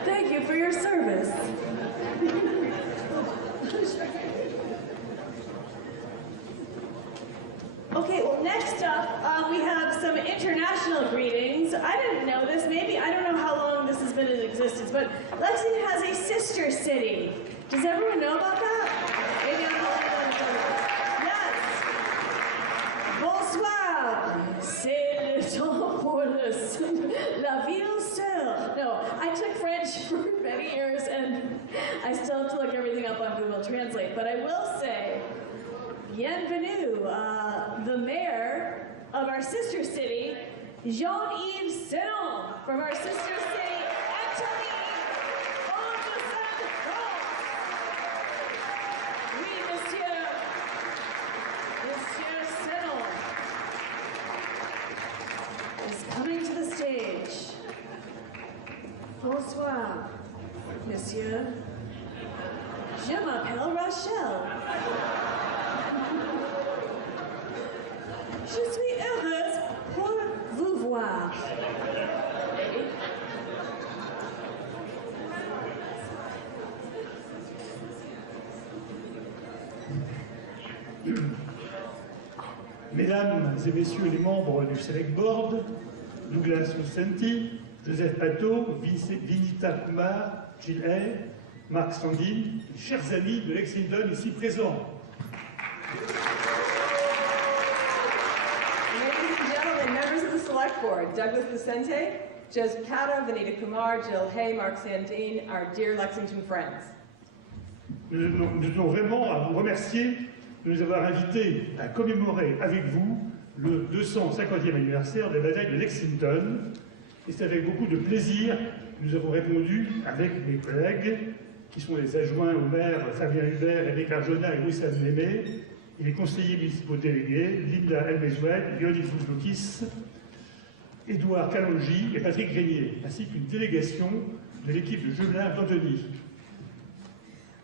Thank you for your service. Okay, well, next up, we have some international greetings. I didn't know this. Maybe, I don't know how long this has been in existence, but Lexington has a sister city. Does everyone know about that? Maybe I'm the only one who knows. Bonsoir. C'est le temps pour la ville seule. No, I took French for many years, and I still have to look everything up on Google Translate. But I will say, bienvenue, the mayor of our sister city, Jean-Yves Senon, from our sister city, Antony, Oui, monsieur. Monsieur Senon is coming to the stage. Bonsoir, monsieur. Je m'appelle Rachel. Je suis heureuse pour vous voir. Mesdames et messieurs les membres du Select Board, Douglas Lucenti, Joseph Pato, Vinita Kumar, Gilles Hay, Marc Sandine, chers amis de Lexington ici présents. Ladies and gentlemen, members of the Select Board, Douglas Vicente, Joseph Pato, Vinita Kumar, Jill Hay, Mark Sandine, our dear Lexington friends. Nous tenons vraiment à vous remercier de nous avoir invités à commémorer avec vous le 250e anniversaire de la bataille de Lexington. Et c'est avec beaucoup de plaisir que nous avons répondu avec mes collègues, qui sont les adjoints au maire Fabien Hubert, Eric Arjona et Wissam Némé, et les conseillers municipaux délégués, Linda Elmezoued, Yoni Fouzlokis, Édouard Calongi et Patrick Grenier, ainsi qu'une délégation de l'équipe de jumelage d'Antony.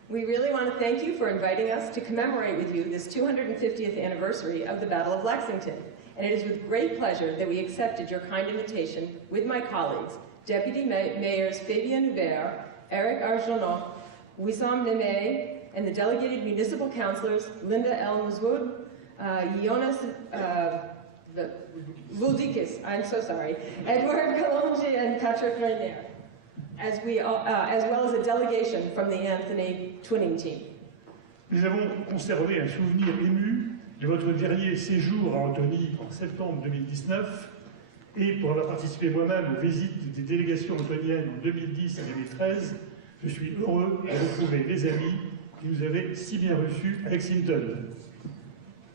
We really want to thank you for inviting us to commemorate with you this 250th anniversary of the Battle of Lexington. And it is with great pleasure that we accepted your kind invitation with my colleagues, Deputy Mayors Fabien Hubert, Eric Arjona, Wissam Némé, and the delegated municipal councilors Linda Elmezwood, Jonas Vuldikis, I'm so sorry, Edward Kalonji, and Patrick Rainier, as well as a delegation from the Anthony Twinning Team. Nous avons conservé un souvenir ému de votre dernier séjour à Antony en septembre 2019 et pour avoir participé moi-même aux visites des délégations antoniennes en 2010 et 2013, je suis heureux de retrouver les amis qui nous avaient si bien reçus à Lexington.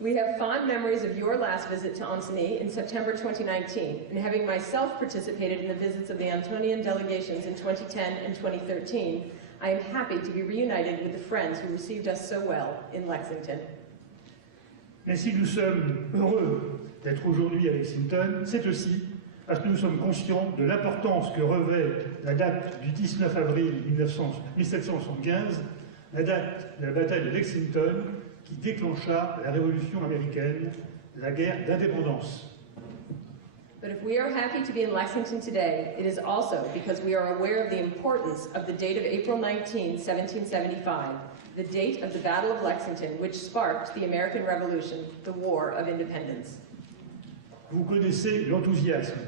We have fond memories of your last visit to Antony in September 2019, and having myself participated in the visits of the Antonian delegations in 2010 and 2013, I am happy to be reunited with the friends who received us so well in Lexington. Mais si nous sommes heureux d'être aujourd'hui à Lexington, c'est aussi parce que nous sommes conscients de l'importance que revêt la date du 19 avril 1775, la date de la bataille de Lexington, qui déclencha la Révolution américaine, la guerre d'indépendance. But if we are happy to be in Lexington today, it is also because we are aware of the importance of the date of April 19, 1775, the date of the Battle of Lexington, which sparked the American Revolution, the War of Independence. Vous connaissez l'enthousiasme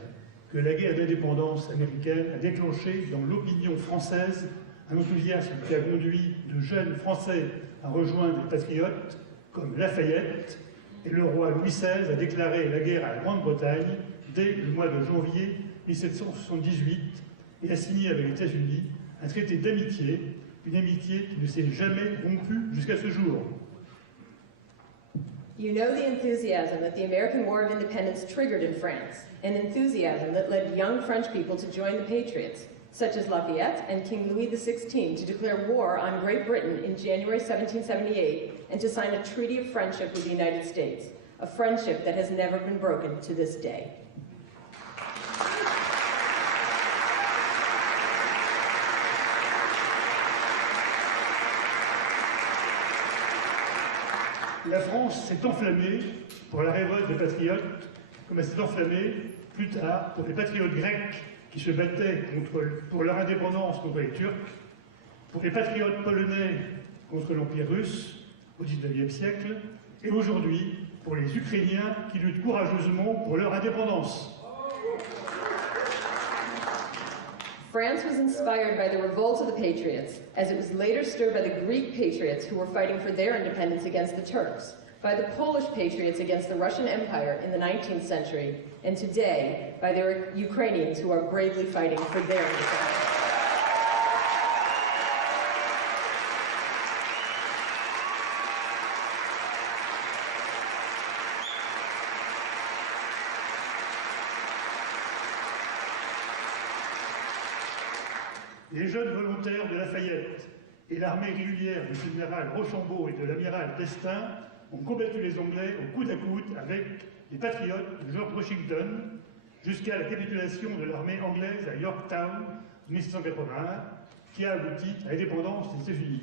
que la guerre d'indépendance américaine a déclenché dans l'opinion française, un enthousiasme qui a conduit de jeunes Français à rejoindre les patriotes, comme Lafayette, et le roi Louis XVI a déclaré la guerre à la Grande-Bretagne dès le mois de janvier 1778 et a signé avec les États-Unis un traité d'amitié, une amitié qui ne s'est jamais rompue jusqu'à ce jour. You know the enthusiasm that the American War of Independence triggered in France, an enthusiasm that led young French people to join the Patriots, such as Lafayette and King Louis XVI, to declare war on Great Britain in January 1778 and to sign a treaty of friendship with the United States, a friendship that has never been broken to this day. La France s'est enflammée pour la révolte des patriotes, comme elle s'est enflammée plus tard pour les patriotes grecs qui se battaient pour leur indépendance contre les Turcs, pour les patriotes polonais contre l'Empire russe au XIXe siècle, et aujourd'hui pour les Ukrainiens qui luttent courageusement pour leur indépendance. France was inspired by the revolt of the Patriots, as it was later stirred by the Greek Patriots who were fighting for their independence against the Turks, by the Polish Patriots against the Russian Empire in the 19th century, and today by the Ukrainians who are bravely fighting for their independence. Les jeunes volontaires de Lafayette et l'armée régulière du général Rochambeau et de l'amiral d'Estaing ont combattu les Anglais au coude à coude avec les patriotes de George Washington jusqu'à la capitulation de l'armée anglaise à Yorktown en 1781, qui a abouti à l'indépendance des États-Unis.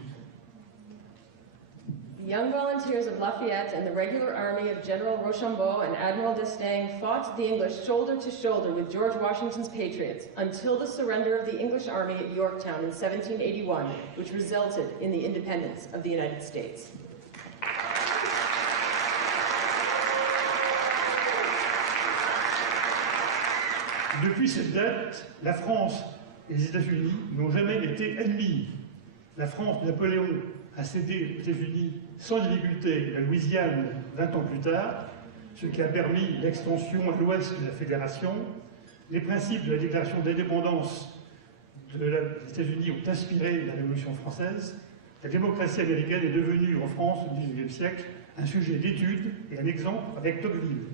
The young volunteers of Lafayette and the regular army of General Rochambeau and Admiral d'Estaing fought the English shoulder to shoulder with George Washington's Patriots until the surrender of the English army at Yorktown in 1781, which resulted in the independence of the United States. Depuis cette date, la France et les États-Unis n'ont jamais été ennemis. La France de Napoléon a cédé aux États-Unis sans difficulté la Louisiane 20 ans plus tard, ce qui a permis l'extension à l'ouest de la Fédération. Les principes de la déclaration d'indépendance des États-Unis ont inspiré la Révolution française. La démocratie américaine est devenue en France au XIXe siècle un sujet d'étude et un exemple avec Tocqueville.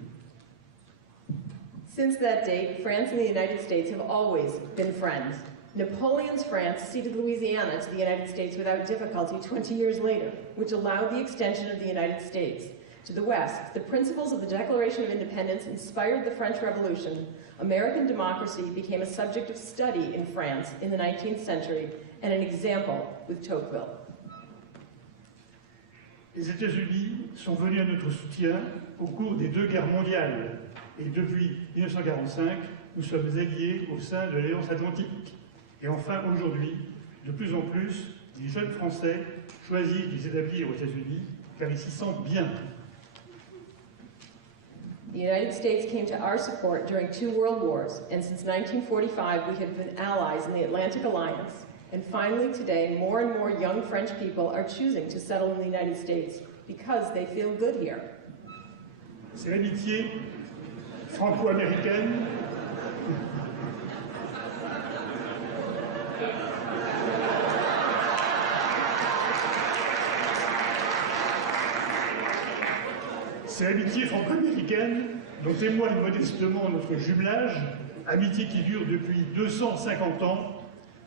Since that date, France and the United States have always been friends. Napoleon's France ceded Louisiana to the United States without difficulty 20 years later, which allowed the extension of the United States. To the west, the principles of the Declaration of Independence inspired the French Revolution. American democracy became a subject of study in France in the 19th century and an example with Tocqueville. Les États-Unis sont venus à notre soutien au cours des deux guerres mondiales et depuis 1945, nous sommes alliés au sein de l'Alliance Atlantique. Et enfin, aujourd'hui, de plus en plus, des jeunes Français choisissent de s'établir aux États-Unis car ils s'y sentent bien. The United States came to our support during 2 world wars, and since 1945 we have been allies in the Atlantic Alliance. And finally today, more and more young French people are choosing to settle in the United States because they feel good here. C'est l'amitié franco-américaine C'est l'amitié franco-américaine dont témoigne modestement notre jumelage, amitié qui dure depuis 250 ans,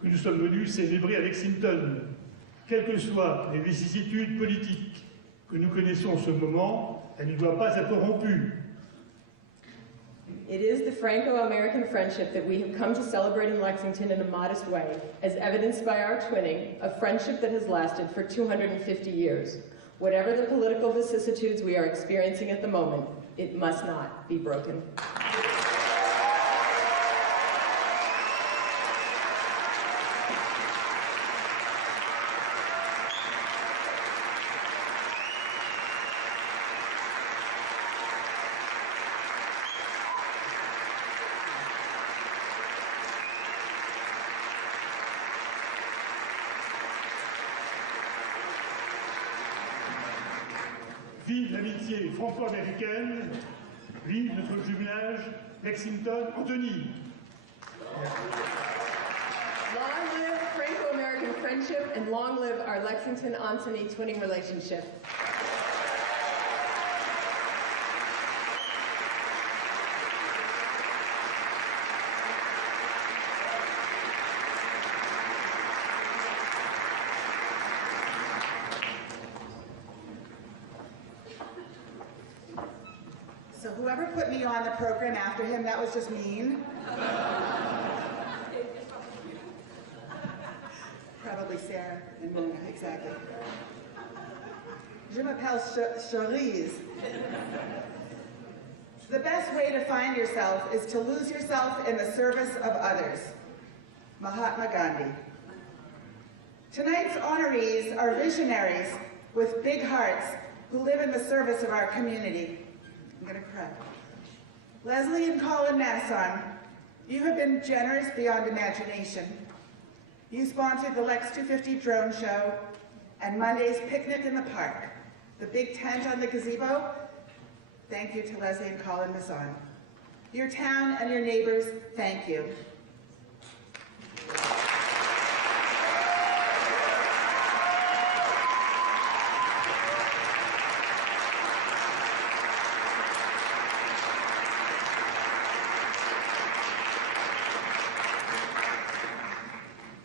que nous sommes venus célébrer à Lexington. Quelles que soient les vicissitudes politiques que nous connaissons en ce moment, elle ne doit pas être rompue. It is the Franco-American friendship that we have come to celebrate in Lexington in a modest way, as evidenced by our twinning, a friendship that has lasted for 250 years. Whatever the political vicissitudes we are experiencing at the moment, it must not be broken. Vive l'amitié franco-américaine, vive notre jumelage Lexington, Anthony. Long live Franco-American friendship and long live our Lexington-Antony twinning relationship. So whoever put me on the program after him, that was just mean. Probably Sarah and Mona, exactly. Je m'appelle Cherise. The best way to find yourself is to lose yourself in the service of others. Mahatma Gandhi. Tonight's honorees are visionaries with big hearts who live in the service of our community. I'm going to cry. Leslie and Colin Masson, you have been generous beyond imagination. You sponsored the Lex250 drone show and Monday's picnic in the park, the big tent on the gazebo. Thank you to Leslie and Colin Masson. Your town and your neighbors, thank you.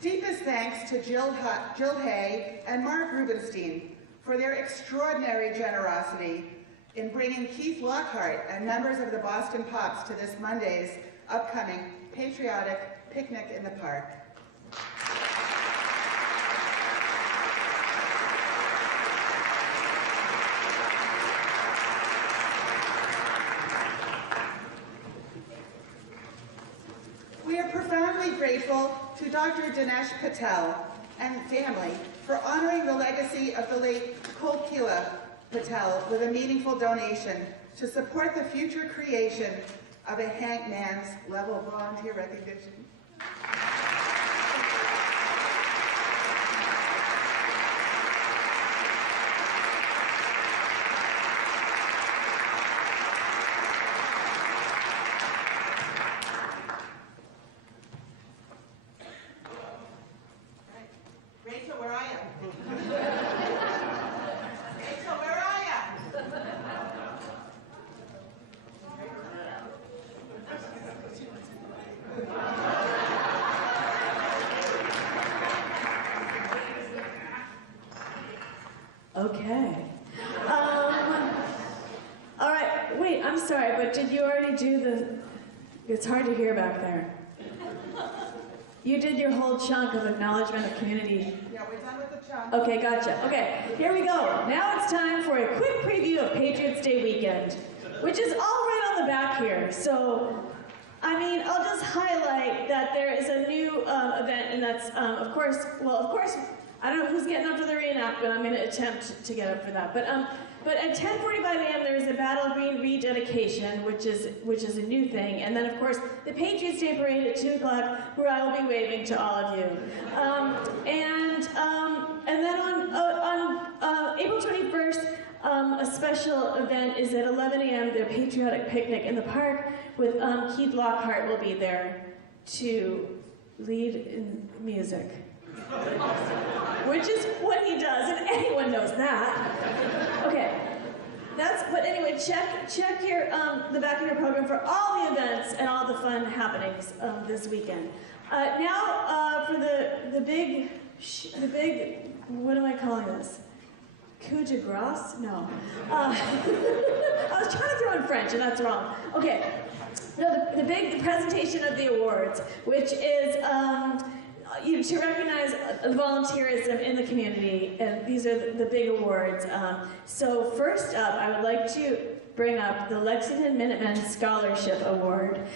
Deepest thanks to Jill Hay and Mark Rubenstein for their extraordinary generosity in bringing Keith Lockhart and members of the Boston Pops to this Monday's upcoming patriotic picnic in the park. We are profoundly grateful to Dr. Dinesh Patel and family for honoring the legacy of the late Kolkila Patel with a meaningful donation to support the future creation of a Hank Man's level volunteer recognition. Rachel, where are you? Rachel, where are you? Okay. All right, wait, I'm sorry, but did you already do the... It's hard to hear back there. You did your whole chunk of acknowledgement of community. Yeah, we're done with the chunk. Okay, gotcha. Okay, here we go. Now it's time for a quick preview of Patriots Day weekend, which is all right on the back here. So, I mean, I'll just highlight that there is a new event, and that's, of course, I don't know who's getting up for the reenactment. I'm going to attempt to get up for that. But at 10:45 a.m. there is a Battle Green rededication, which is a new thing, and then of course the Patriots Day Parade at 2 o'clock, where I will be waving to all of you. And then on April 21st, a special event is at 11 a.m. the Patriotic Picnic in the park with Keith Lockhart will be there to lead in music. Which is what he does, and anyone knows that. Okay, but anyway, check your the back of your program for all the events and all the fun happenings this weekend. Now for the big, what am I calling this? Coup de grace? No. I was trying to throw in French, and that's wrong. Okay. the presentation of the awards, which is to recognize volunteerism in the community, and these are the big awards. So first up, I would like to bring up the Lexington Minutemen Scholarship Award,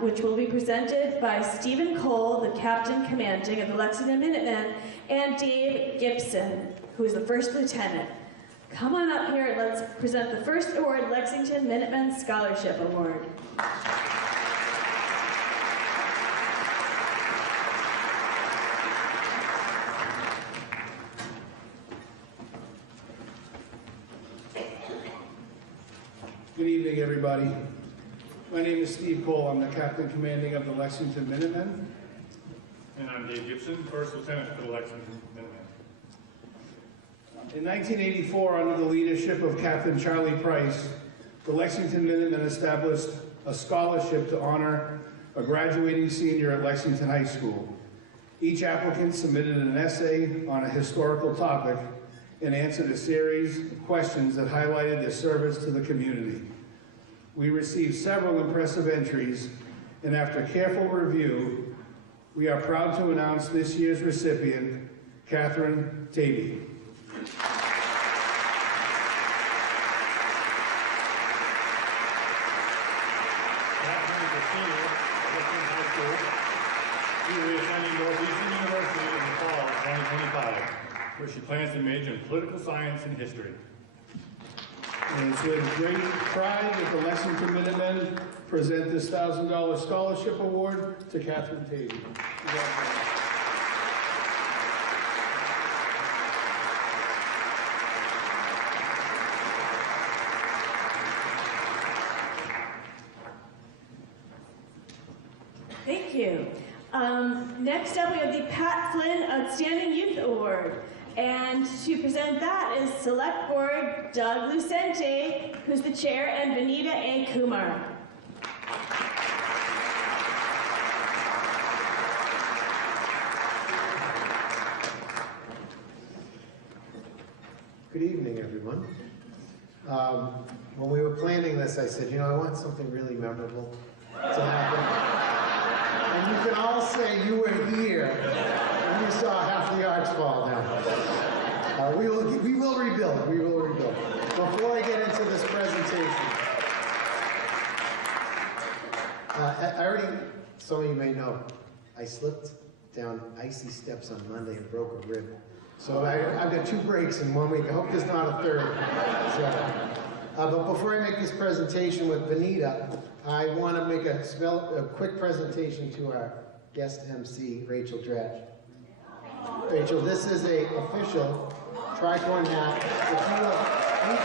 which will be presented by Stephen Cole, the Captain Commanding of the Lexington Minutemen, and Dave Gibson, who is the First Lieutenant. Come on up here and let's present the first award, Lexington Minutemen Scholarship Award. Good evening, everybody. My name is Steve Cole. I'm the Captain Commanding of the Lexington Minutemen. And I'm Dave Gibson, First Lieutenant for the Lexington Minutemen. In 1984, under the leadership of Captain Charlie Price, the Lexington Minutemen established a scholarship to honor a graduating senior at Lexington High School. Each applicant submitted an essay on a historical topic and answered a series of questions that highlighted their service to the community. We received several impressive entries, and after careful review, we are proud to announce this year's recipient, Catherine Tabey. Catherine is a senior at Lexington High School. She will be attending Northeastern University in the fall of 2025, where she plans to major in political science and history. And it's with great pride that the Lexington Minutemen present this $1,000 scholarship award to Catherine Tabey. Thank you. Next up, we have the Pat Flynn Outstanding Youth Award. And to present that is Select Board Doug Lucente, who's the chair, and Vanita A. Kumar. Good evening, everyone. When we were planning this, I said, I want something really memorable to happen. And you can all say you were here and you saw half the arch fall down. We will rebuild. We will rebuild. Before I get into this presentation, some of you may know, I slipped down icy steps on Monday and broke a rib. So I've got 2 breaks in 1 week. I hope there's not a third. But before I make this presentation with Vanita, I want to make a quick presentation to our guest MC, Rachel Dratch. Rachel, this is an official Tricorn Hat. This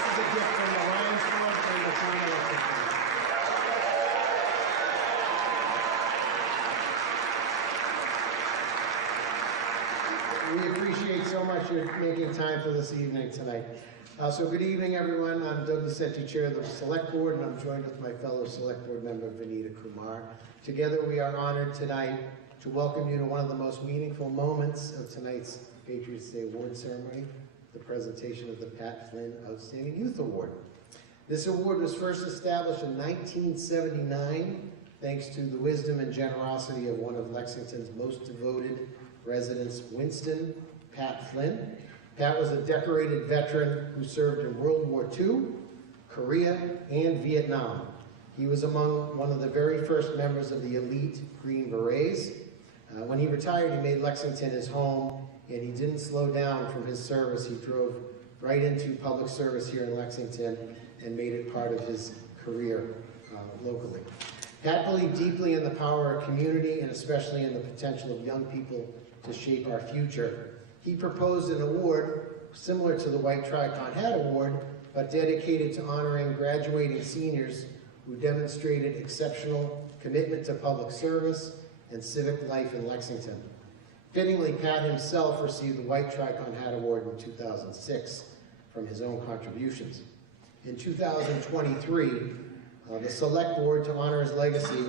is a gift from the Lions Club and the Town of Lexington. We appreciate so much you making time for this evening tonight. So good evening, everyone. I'm Doug Lucente, Chair of the Select Board, and I'm joined with my fellow Select Board member, Vanita Kumar. Together, we are honored tonight to welcome you to one of the most meaningful moments of tonight's Patriots Day Award ceremony, the presentation of the Pat Flynn Outstanding Youth Award. This award was first established in 1979, thanks to the wisdom and generosity of one of Lexington's most devoted residents, Winston Pat Flynn. Pat was a decorated veteran who served in World War II, Korea, and Vietnam. He was among one of the very first members of the elite Green Berets. When he retired, he made Lexington his home, and he didn't slow down from his service. He drove right into public service here in Lexington and made it part of his career locally. Pat believed deeply in the power of community and especially in the potential of young people to shape our future. He proposed an award similar to the White Tricorn Hat Award, but dedicated to honoring graduating seniors who demonstrated exceptional commitment to public service and civic life in Lexington. Fittingly, Pat himself received the White Tricorn Hat Award in 2006 from his own contributions. In 2023, the Select Board, to honor his legacy,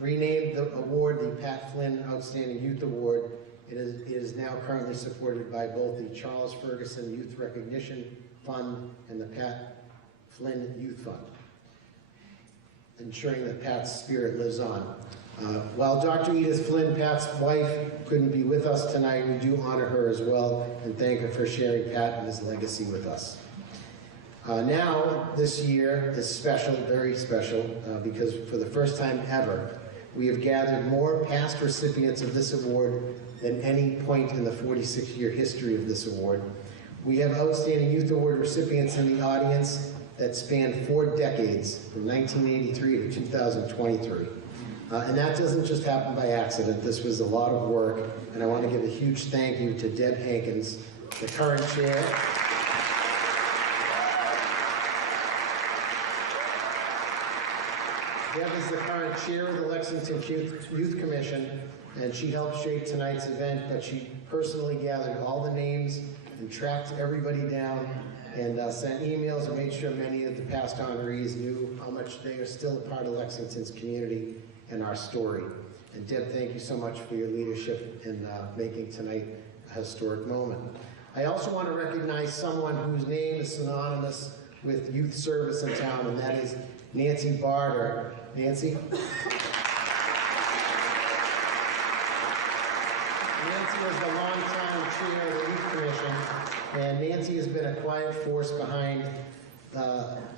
renamed the award the Pat Flynn Outstanding Youth Award. It is now currently supported by both the Charles Ferguson Youth Recognition Fund and the Pat Flynn Youth Fund, ensuring that Pat's spirit lives on. While Dr. Edith Flynn, Pat's wife, couldn't be with us tonight, we do honor her as well and thank her for sharing Pat and his legacy with us. Now, this year is special, very special, because for the first time ever, we have gathered more past recipients of this award than any point in the 46-year history of this award. We have Outstanding Youth Award recipients in the audience that span 4 decades, from 1983 to 2023. And that doesn't just happen by accident. This was a lot of work, and I want to give a huge thank you to Deb Hankins, the current chair. Deb is the current chair of the Lexington Youth Commission, and she helped shape tonight's event, but she personally gathered all the names and tracked everybody down and sent emails and made sure many of the past honorees knew how much they are still a part of Lexington's community and our story. And Deb, thank you so much for your leadership in making tonight a historic moment. I also want to recognize someone whose name is synonymous with youth service in town, and that is Nancy Barter. Nancy? Nancy was the longtime chair of the Youth Commission, and Nancy has been a quiet force behind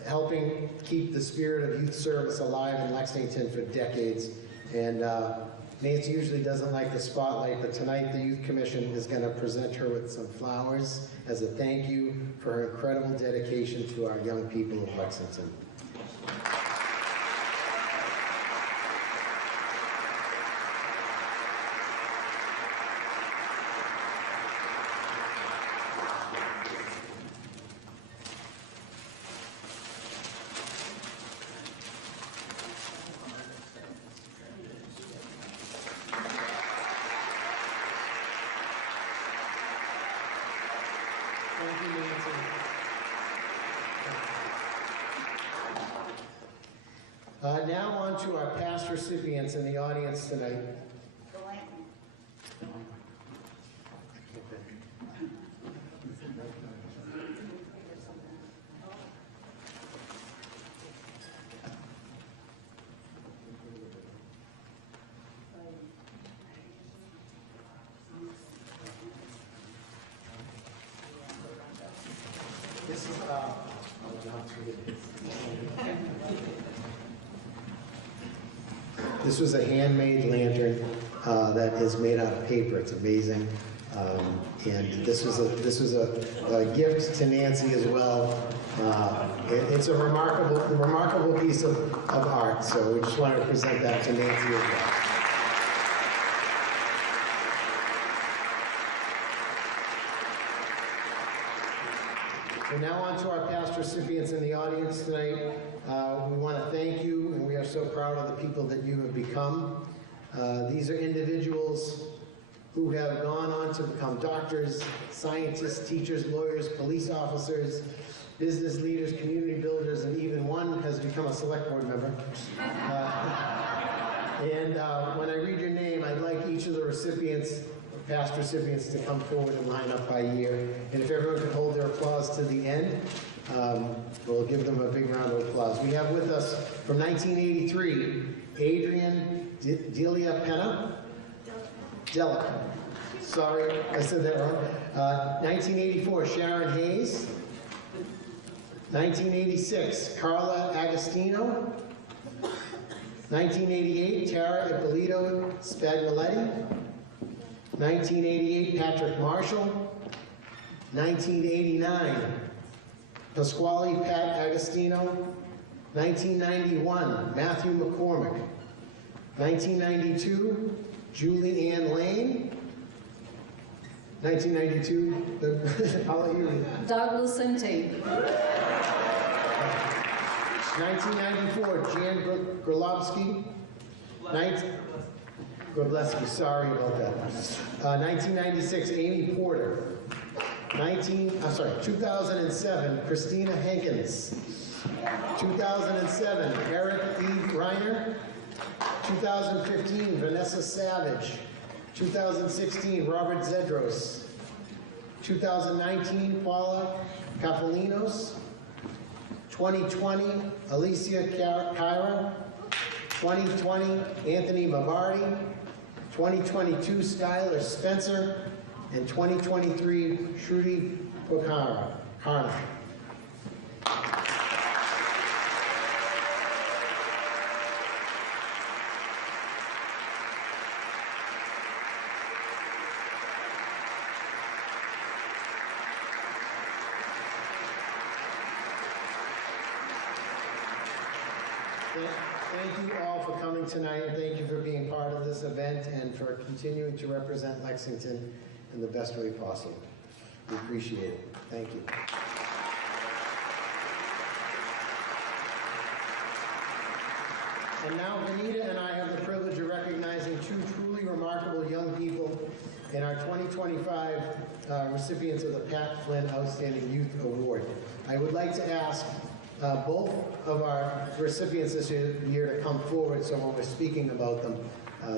helping keep the spirit of youth service alive in Lexington for decades. And Nancy usually doesn't like the spotlight, but tonight the Youth Commission is going to present her with some flowers as a thank you for her incredible dedication to our young people of Lexington. Now on to our past recipients in the audience tonight. This is, this was a handmade lantern that is made out of paper. It's amazing. And this was a gift to Nancy as well. It's a remarkable piece of art. So we just wanted to present that to Nancy as well. So now on to our past recipients in the audience tonight. We want to thank you, and we are so proud of the people that you have become. These are individuals who have gone on to become doctors, scientists, teachers, lawyers, police officers, business leaders, community builders, and even one has become a select board member. When I read your name, I'd like each of the recipients, past recipients, to come forward and line up by year. And if everyone could hold their applause to the end, we'll give them a big round of applause. We have with us from 1983, Adrian Delia Penna. Delic. Sorry, I said that wrong. 1984, Sharon Hayes. 1986, Carla Agostino. 1988, Tara Ippolito Spagnoletti. 1988, Patrick Marshall. 1989, Pasquale Pat Agostino. 1991, Matthew McCormick. 1992, Julie Ann Lane. 1992, how about you? Doug Lucente. 1994, Jan Grolowski. Grolowski, sorry about that. 1996, Amy Porter. 2007, Christina Hankins. 2007, Eric E. Reiner. 2015, Vanessa Savage. 2016, Robert Zedros. 2019, Paula Capolinos. 2020, Alicia Kyra. 2020, Anthony Mabardi. 2022, Skylar Spencer. And 2023, Shruti Karna. Thank you all for coming tonight, and thank you for being part of this event and for continuing to represent Lexington in the best way possible. We appreciate it. Thank you. And now Vanita and I have the privilege of recognizing two truly remarkable young people in our 2025 recipients of the Pat Flynn Outstanding Youth Award. I would like to ask both of our recipients this year to come forward so when we're speaking about them,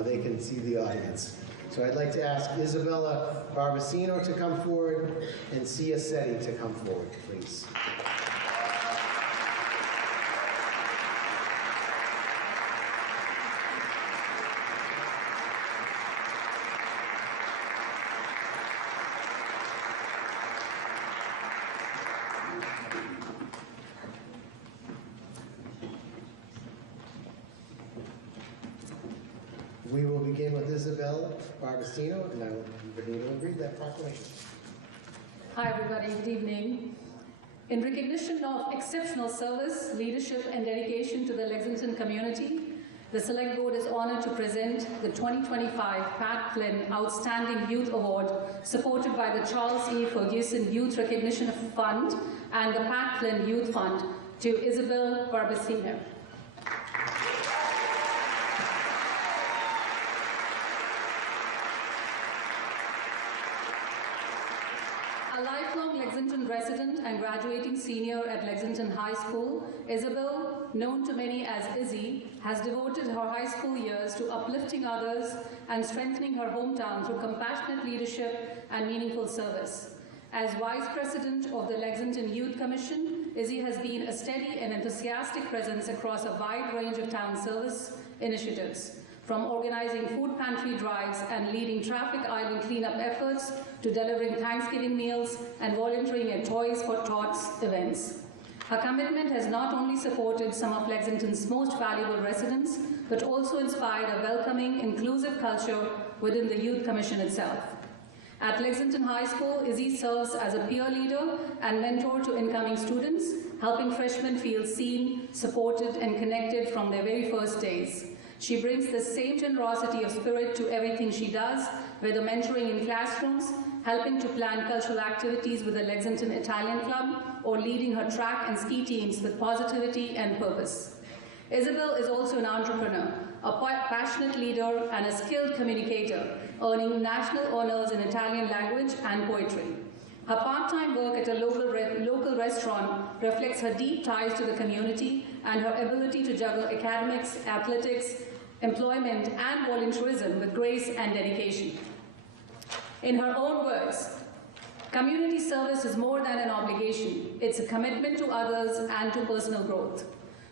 they can see the audience. So I'd like to ask Isabella Barbacino to come forward and Sia Setti to come forward, please. We will begin with Isabel Barbacino, and I will read that proclamation. Hi, everybody. Good evening. In recognition of exceptional service, leadership, and dedication to the Lexington community, the Select Board is honored to present the 2025 Pat Flynn Outstanding Youth Award, supported by the Charles E. Ferguson Youth Recognition Fund and the Pat Flynn Youth Fund, to Isabel Barbacino. A lifelong Lexington resident and graduating senior at Lexington High School, Isabel, known to many as Izzy, has devoted her high school years to uplifting others and strengthening her hometown through compassionate leadership and meaningful service. As Vice President of the Lexington Youth Commission, Izzy has been a steady and enthusiastic presence across a wide range of town service initiatives, from organizing food pantry drives and leading traffic island cleanup efforts to delivering Thanksgiving meals and volunteering at Toys for Tots events. Her commitment has not only supported some of Lexington's most valuable residents, but also inspired a welcoming, inclusive culture within the Youth Commission itself. At Lexington High School, Izzy serves as a peer leader and mentor to incoming students, helping freshmen feel seen, supported, and connected from their very first days. She brings the same generosity of spirit to everything she does, whether mentoring in classrooms, helping to plan cultural activities with the Lexington Italian Club, or leading her track and ski teams with positivity and purpose. Isabel is also an entrepreneur, a passionate leader, and a skilled communicator, earning national honors in Italian language and poetry. Her part-time work at a local restaurant reflects her deep ties to the community and her ability to juggle academics, athletics, employment, and volunteerism with grace and dedication. In her own words, community service is more than an obligation. It's a commitment to others and to personal growth.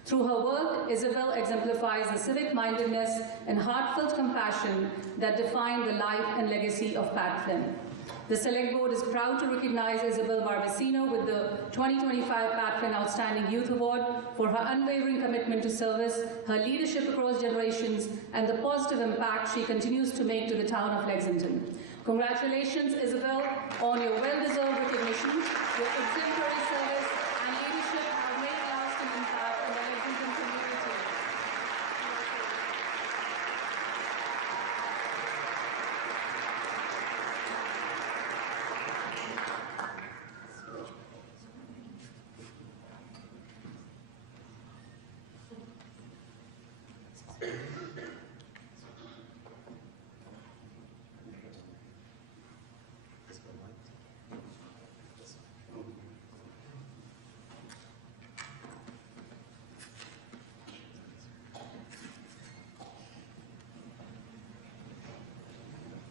Through her work, Isabel exemplifies the civic mindedness and heartfelt compassion that define the life and legacy of Pat Flynn. The Select Board is proud to recognize Isabel Barbacino with the 2025 Pat Flynn Outstanding Youth Award for her unwavering commitment to service, her leadership across generations, and the positive impact she continues to make to the town of Lexington. Congratulations, Isabel, on your well-deserved recognition. Your exemplary service and leadership have made a lasting impact on the Lexington community.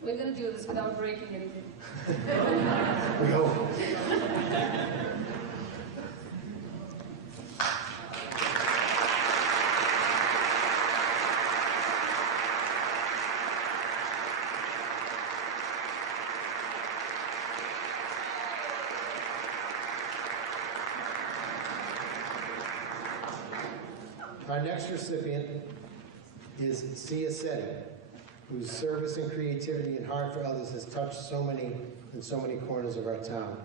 We're going to do this without breaking anything. We hope. Our next recipient is Sia Setti, whose service and creativity and heart for others has touched so many in so many corners of our town.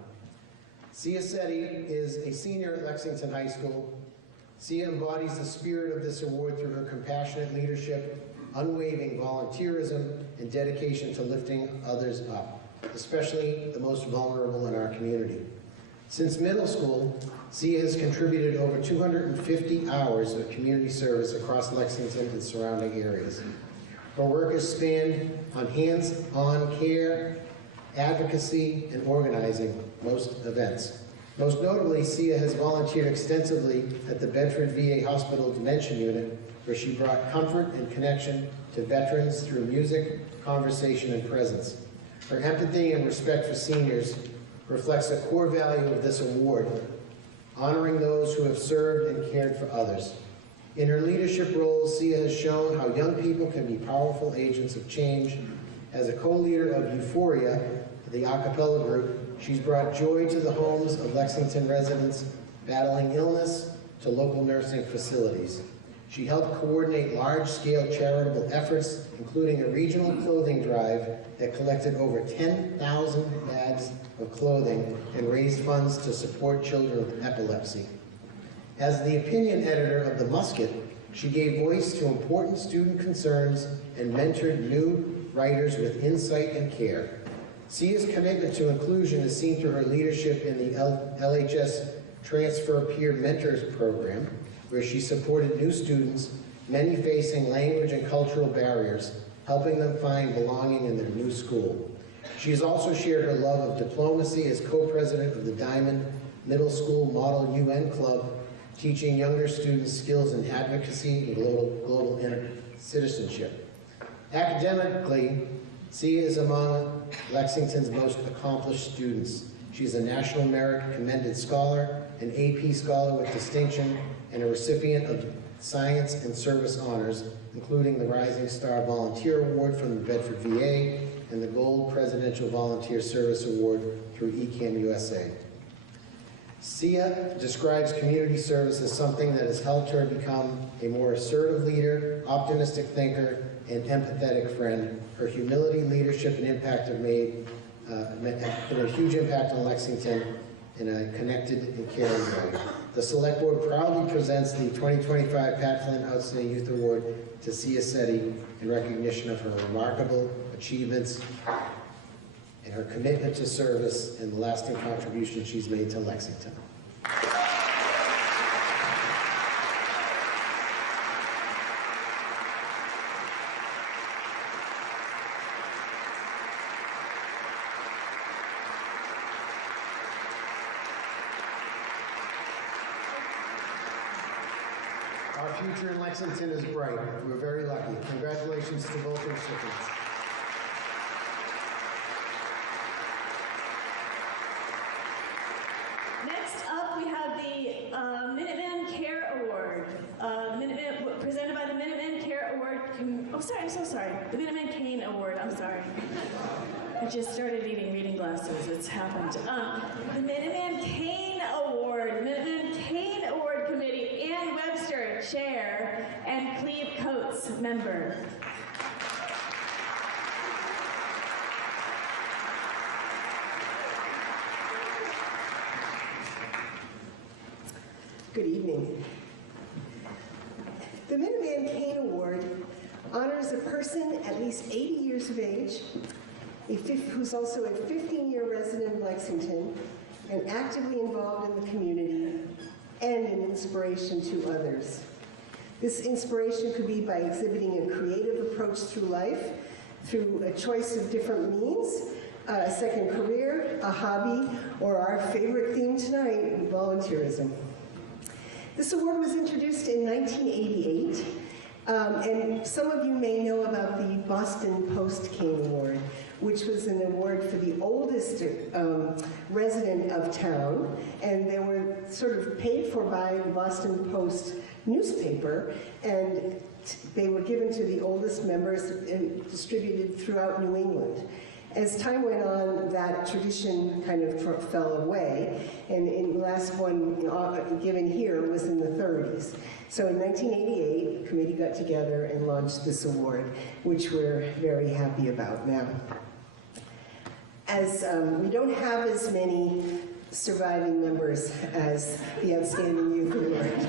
Sia Setti is a senior at Lexington High School. Sia embodies the spirit of this award through her compassionate leadership, unwavering volunteerism, and dedication to lifting others up, especially the most vulnerable in our community. Since middle school, Sia has contributed over 250 hours of community service across Lexington and surrounding areas. Her work has spanned on hands-on care, advocacy, and organizing most events. Most notably, Sia has volunteered extensively at the Bedford VA Hospital Dementia Unit, where she brought comfort and connection to veterans through music, conversation, and presence. Her empathy and respect for seniors reflects a core value of this award, honoring those who have served and cared for others. In her leadership roles, Sia has shown how young people can be powerful agents of change. As a co-leader of Euphoria, the a cappella group, she's brought joy to the homes of Lexington residents battling illness to local nursing facilities. She helped coordinate large-scale charitable efforts, including a regional clothing drive that collected over 10,000 bags of clothing and raised funds to support children with epilepsy. As the opinion editor of The Musket, she gave voice to important student concerns and mentored new writers with insight and care. Sia's commitment to inclusion is seen through her leadership in the LHS Transfer Peer Mentors Program, where she supported new students, many facing language and cultural barriers, helping them find belonging in their new school. She has also shared her love of diplomacy as co-president of the Diamond Middle School Model UN Club, teaching younger students skills in advocacy and global citizenship. Academically, Sia is among Lexington's most accomplished students. She's a National Merit Commended Scholar, an AP Scholar with distinction, and a recipient of Science and Service Honors, including the Rising Star Volunteer Award from the Bedford VA and the Gold Presidential Volunteer Service Award through ECAM USA. Sia describes community service as something that has helped her become a more assertive leader, optimistic thinker, and empathetic friend. Her humility, leadership, and impact have made a huge impact on Lexington in a connected and caring way. The Select Board proudly presents the 2025 Pat Flynn Outstanding Youth Award to Sia Setti in recognition of her remarkable achievements and her commitment to service and the lasting contribution she's made to Lexington. Our future in Lexington is bright. We're very lucky. Congratulations to both recipients. Next up, we have the Minutemen Care Award. Presented by the Minutemen Care Award. I'm so sorry. The Minutemen Kane Award. I'm sorry. I just started needing reading glasses. It's happened. The Minutemen Kane Award. Minutemen Kane Award Committee. Ann Webster, Chair, and Cleve Coates, Member. Good evening. The Minuteman Kane Award honors a person at least 80 years of age, who's also a 15-year resident of Lexington and actively involved in the community and an inspiration to others. This inspiration could be by exhibiting a creative approach through life, through a choice of different means, a second career, a hobby, or our favorite theme tonight, volunteerism. This award was introduced in 1988, and some of you may know about the Boston Post Kane Award, which was an award for the oldest resident of town, and they were sort of paid for by the Boston Post newspaper, and they were given to the oldest members and distributed throughout New England. As time went on, that tradition kind of fell away, and the last one given here was in the 30s. So in 1988, the committee got together and launched this award, which we're very happy about now. As we don't have as many surviving members as the Outstanding Youth Award.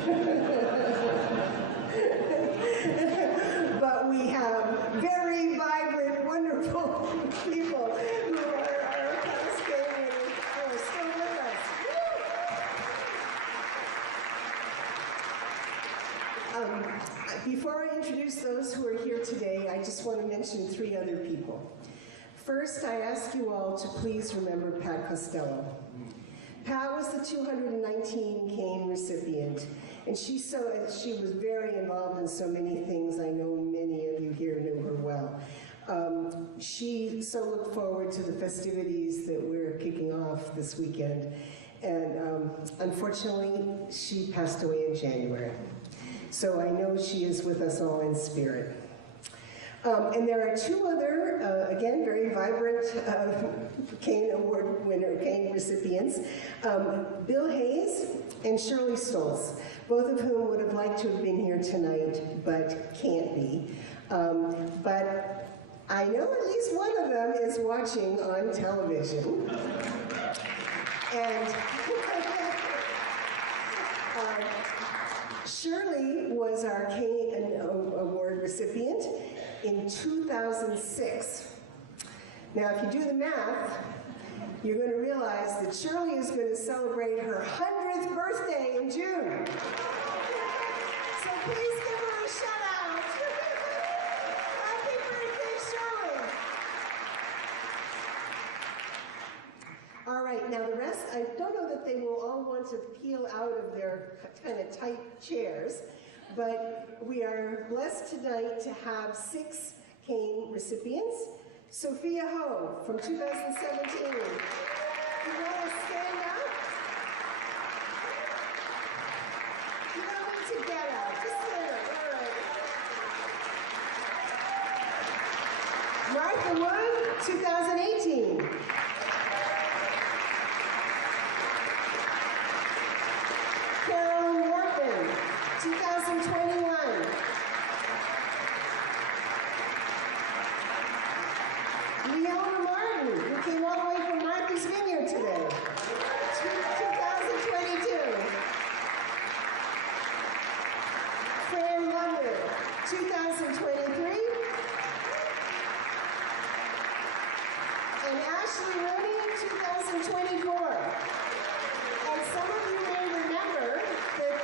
But we have very vibrant, wonderful people who are past game winners and are still with us. Before I introduce those who are here today, I just want to mention 3 other people. First, I ask you all to please remember Pat Costello. Pat was the 219 Kane recipient, and she was very involved in so many things. I know many of you here knew her well. She so looked forward to the festivities that we're kicking off this weekend, and unfortunately, she passed away in January. So I know she is with us all in spirit. And there are 2 other, again, very vibrant Kane Award winner, Kane recipients, Bill Hayes and Shirley Stoltz, both of whom would have liked to have been here tonight, but can't be. But I know at least one of them is watching on television. And Shirley was our Kane Award recipient in 2006. Now, if you do the math, you're going to realize that Shirley is going to celebrate her 100th birthday in June. So please give her a shout out. Happy birthday, Shirley. All right, now the rest, I don't know that they will all want to peel out of their kind of tight chairs, but we are blessed tonight to have 6 Kane recipients. Sophia Ho from 2017. You want to stand up? You don't need to get up. Just stand up. All right. Martha Wood, 2018. Carolyn Morton, 2021. Leona Martin, who came all the way from Martha's Vineyard today, 2022. Fran Lovewood, 2023. And Ashley Rooney, 2024. And some of you may remember that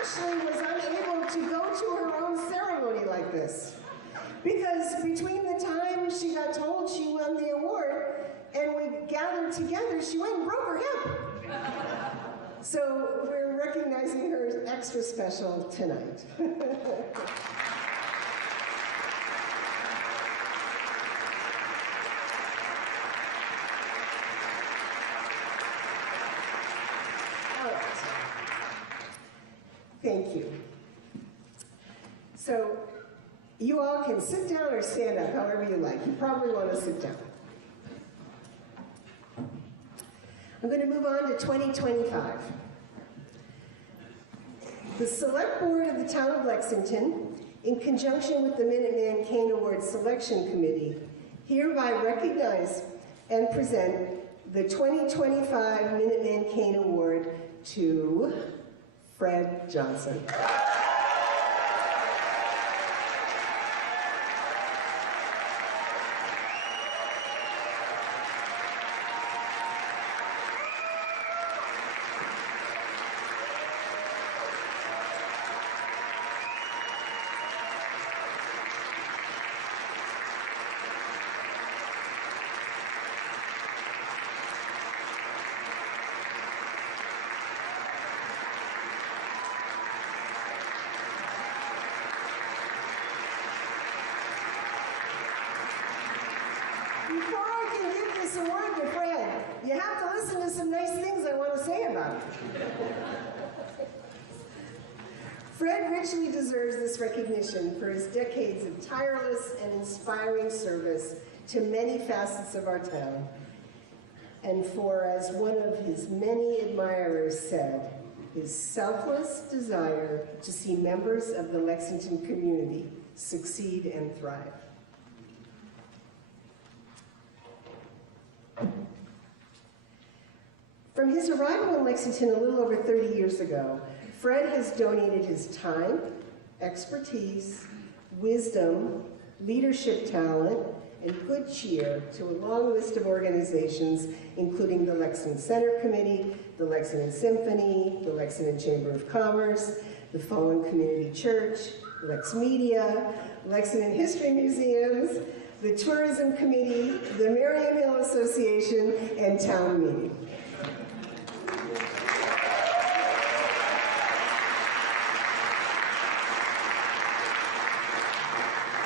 Ashley was unable to go to her own ceremony like this, because between the time she got told she won the award and we gathered together, she went and broke her hip. So we're recognizing her extra special tonight. All right. Thank you. So you all can sit down or stand up, however you like. You probably want to sit down. I'm going to move on to 2025. The Select Board of the Town of Lexington, in conjunction with the Minutemen Kane Award Selection Committee, hereby recognize and present the 2025 Minutemen Kane Award to Fred Johnson. Before I can give this award to Fred, you have to listen to some nice things I want to say about it. Fred richly deserves this recognition for his decades of tireless and inspiring service to many facets of our town, and for, as one of his many admirers said, his selfless desire to see members of the Lexington community succeed and thrive. From his arrival in Lexington a little over 30 years ago, Fred has donated his time, expertise, wisdom, leadership talent, and good cheer to a long list of organizations, including the Lexington Center Committee, the Lexington Symphony, the Lexington Chamber of Commerce, the Fallen Community Church, LexMedia, Lexington History Museums, the Tourism Committee, the Merriam Hill Association, and Town Meeting.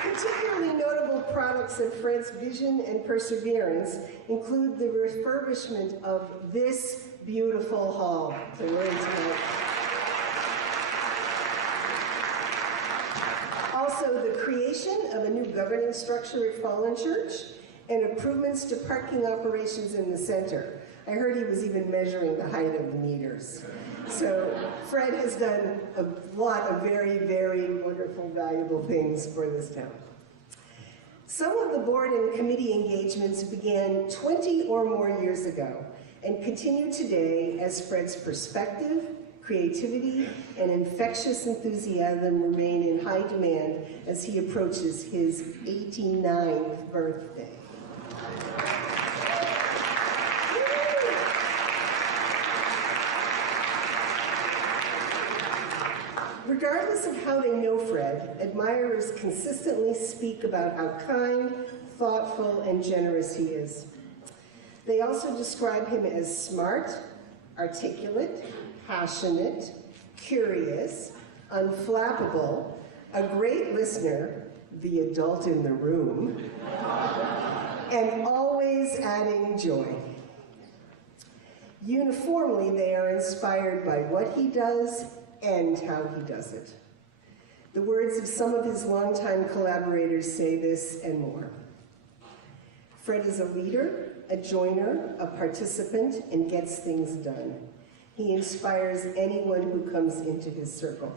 Particularly notable products of Fred's vision and perseverance include the refurbishment of this beautiful hall that we're in tonight. Also, the creation of a new governing structure at Fallen Church and improvements to parking operations in the center. I heard he was even measuring the height of the meters. So Fred has done a lot of very, very wonderful, valuable things for this town. Some of the board and committee engagements began 20 or more years ago and continue today as Fred's perspective, creativity, and infectious enthusiasm remain in high demand as he approaches his 89th birthday. Regardless of how they know Fred, admirers consistently speak about how kind, thoughtful, and generous he is. They also describe him as smart, articulate, passionate, curious, unflappable, a great listener, the adult in the room, and always adding joy. Uniformly, they are inspired by what he does and how he does it. The words of some of his longtime collaborators say this and more. Fred is a leader, a joiner, a participant, and gets things done. He inspires anyone who comes into his circle.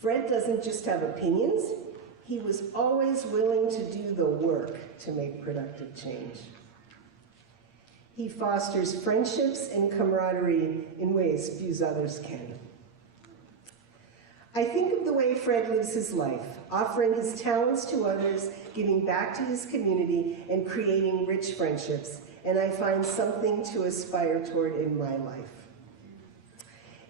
Fred doesn't just have opinions, he was always willing to do the work to make productive change. He fosters friendships and camaraderie in ways few others can. I think of the way Fred lives his life, offering his talents to others, giving back to his community, and creating rich friendships, and I find something to aspire toward in my life.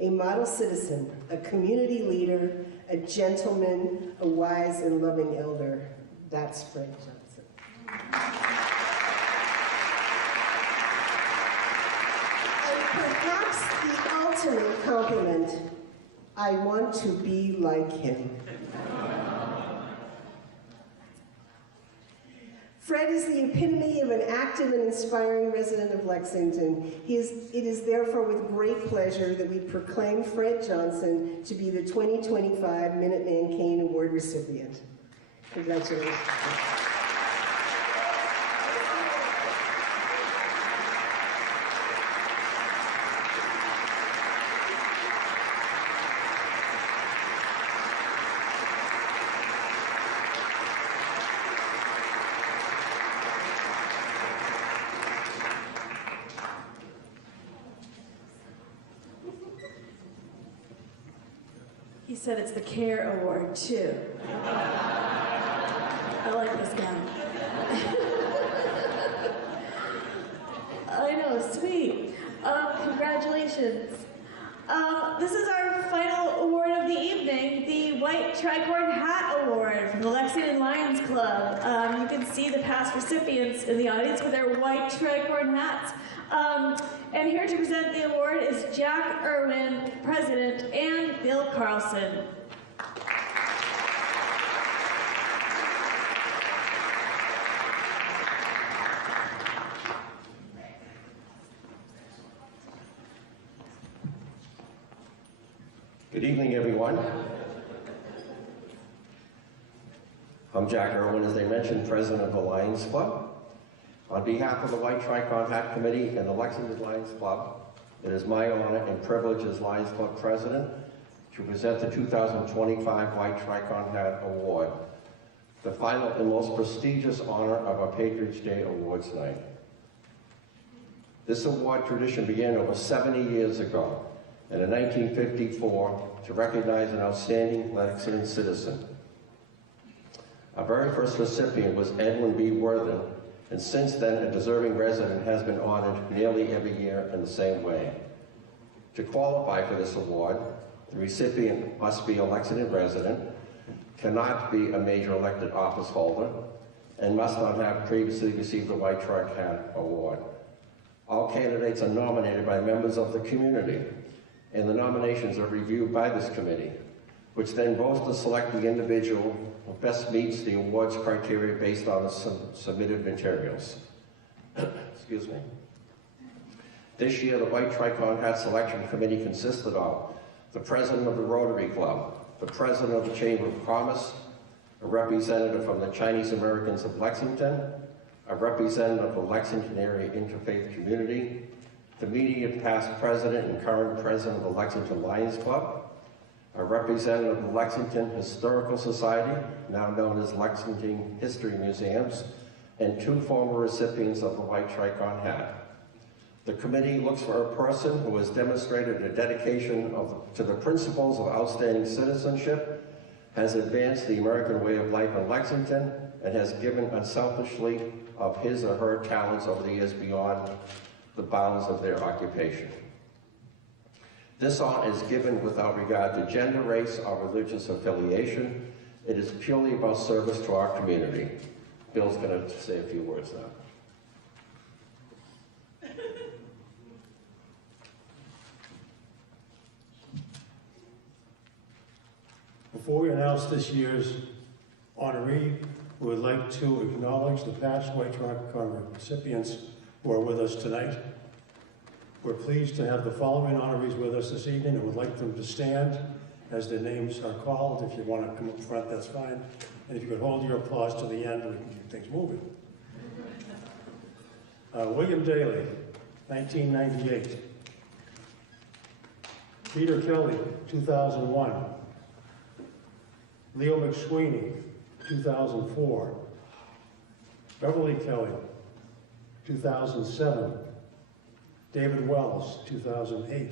A model citizen, a community leader, a gentleman, a wise and loving elder, that's Fred Johnson. Perhaps the ultimate compliment, I want to be like him. Fred is the epitome of an active and inspiring resident of Lexington. It is therefore with great pleasure that we proclaim Fred Johnson to be the 2025 Man Kane Award recipient. Congratulations. He said it's the CARE Award, too. I like this gown. I know, sweet. Congratulations. This is our final award of the evening, the White Tricorn Hat Award from the Lexington Lions Club. You can see the past recipients in the audience with their white tricorn hats. And here to present the award is Jack Irwin, President, and Bill Carlson. Good evening, everyone. I'm Jack Irwin, as they mentioned, president of the Lions Club. On behalf of the White Tricorn Hat Committee and the Lexington Lions Club, it is my honor and privilege as Lions Club president to present the 2025 White Tricorn Hat Award, the final and most prestigious honor of our Patriots Day Awards night. This award tradition began over 70 years ago, and in 1954, to recognize an outstanding Lexington citizen. Our very first recipient was Edwin B. Worthen, and since then, a deserving resident has been honored nearly every year in the same way. To qualify for this award, the recipient must be a Lexington resident, cannot be a major elected office holder, and must not have previously received the White Tricorn Hat Award. All candidates are nominated by members of the community, and the nominations are reviewed by this committee, which then votes to select the individual who best meets the awards criteria based on the submitted materials. Excuse me. This year, the White Tricorn Hat Selection Committee consisted of the president of the Rotary Club, the president of the Chamber of Commerce, a representative from the Chinese Americans of Lexington, a representative of the Lexington area interfaith community, the immediate past president and current president of the Lexington Lions Club, a representative of the Lexington Historical Society, now known as Lexington History Museums, and 2 former recipients of the White Tricorn Hat. The committee looks for a person who has demonstrated a dedication to the principles of outstanding citizenship, has advanced the American way of life in Lexington, and has given unselfishly of his or her talents over the years beyond the bounds of their occupation. This honor is given without regard to gender, race, or religious affiliation. It is purely about service to our community. Bill's going to say a few words now. Before we announce this year's honoree, we would like to acknowledge the past White Tricorn recipients who are with us tonight. We're pleased to have the following honorees with us this evening and would like them to stand as their names are called. If you want to come up front, that's fine. And if you could hold your applause to the end, we can keep things moving. William Daly, 1998. Peter Kelly, 2001. Leo McSweeney, 2004. Beverly Kelly, 2007. David Wells, 2008.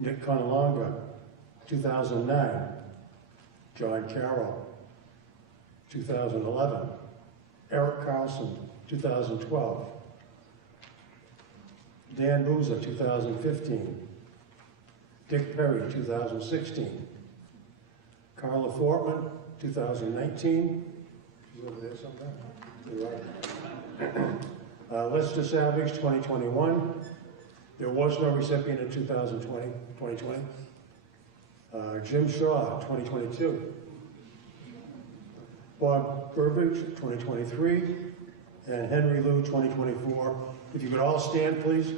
Nick Conalonga, 2009. John Carroll, 2011. Eric Carlson, 2012. Dan Boozer, 2015. Dick Perry, 2016. Carla Fortman, 2019. She's over there somewhere. You're right. Lester Savage, 2021. There was no recipient in 2020. Jim Shaw, 2022. Bob Burbridge, 2023. And Henry Liu, 2024. If you could all stand, please.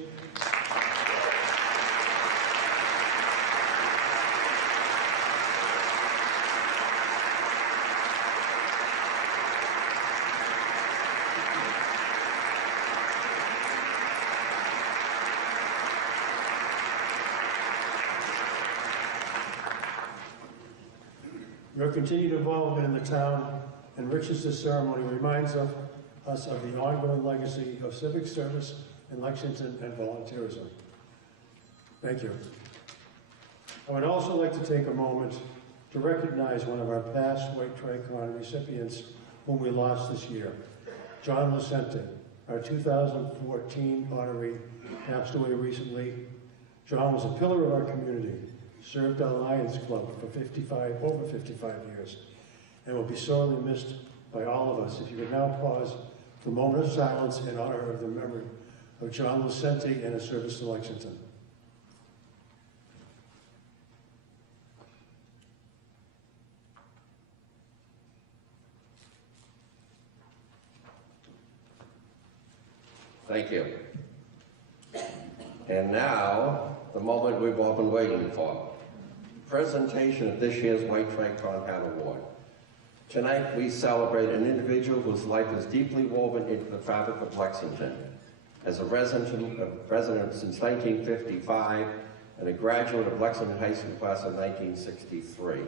Your continued involvement in the town enriches this ceremony, reminds us of the ongoing legacy of civic service in Lexington and volunteerism. Thank you. I would also like to take a moment to recognize one of our past White Tricorn recipients whom we lost this year, John Lucente, our 2014 honoree, passed away recently. John was a pillar of our community, served our Lions Club for over 55 years, and will be sorely missed by all of us. If you could now pause for a moment of silence in honor of the memory of John Lucente and his service to Lexington. Thank you. And now, the moment we've all been waiting for. Presentation of this year's White Tricorn Hat Award. Tonight, we celebrate an individual whose life is deeply woven into the fabric of Lexington. As a resident since 1955 and a graduate of Lexington High School class of 1963,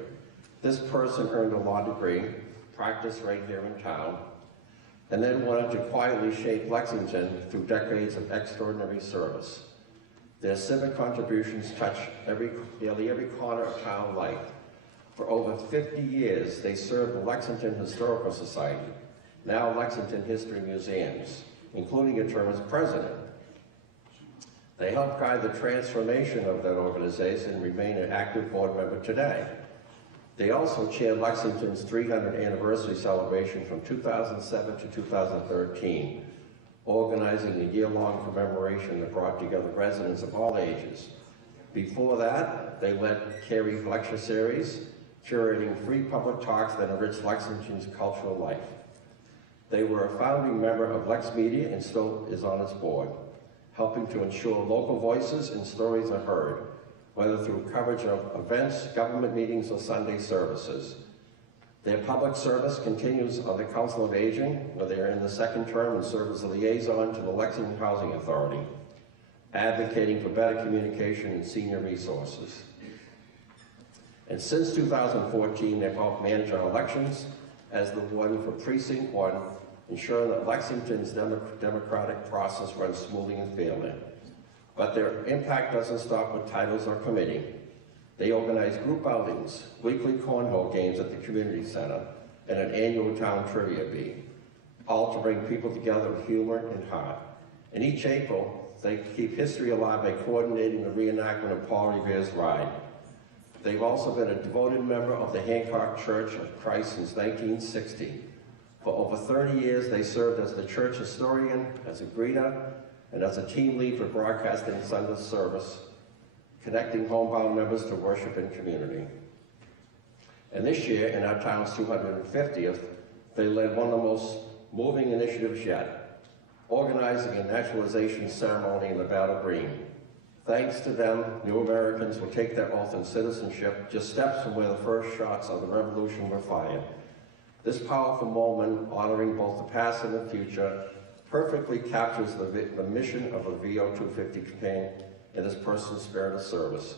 this person earned a law degree, practiced right here in town, and then went on to quietly shape Lexington through decades of extraordinary service. Their civic contributions touch nearly every corner of town life. For over 50 years, they served the Lexington Historical Society, now Lexington History Museums, including a term as president. They helped guide the transformation of that organization and remain an active board member today. They also chaired Lexington's 300th anniversary celebration from 2007 to 2013, organizing a year-long commemoration that brought together residents of all ages. Before that, they led Cary lecture series, curating free public talks that enriched Lexington's cultural life. They were a founding member of LexMedia and still is on its board, helping to ensure local voices and stories are heard, whether through coverage of events, government meetings, or Sunday services. Their public service continues on the Council of Aging, where they are in the second term and serve as a liaison to the Lexington Housing Authority, advocating for better communication and senior resources. And since 2014, they've helped manage our elections as the one for Precinct 1, ensuring that Lexington's democratic process runs smoothly and fairly. But their impact doesn't stop with titles or committee. They organize group outings, weekly cornhole games at the community center, and an annual town trivia bee, all to bring people together with humor and heart. And each April, they keep history alive by coordinating the reenactment of Paul Revere's ride. They've also been a devoted member of the Hancock Church of Christ since 1960. For over 30 years, they served as the church historian, as a greeter, and as a team lead for broadcasting Sunday service, connecting homebound members to worship and community. And this year, in our town's 250th, they led one of the most moving initiatives yet, organizing a naturalization ceremony in the Battle Green. Thanks to them, new Americans will take their oath in citizenship just steps from where the first shots of the revolution were fired. This powerful moment, honoring both the past and the future, perfectly captures the mission of the VO 250 campaign and this person's spirit of service.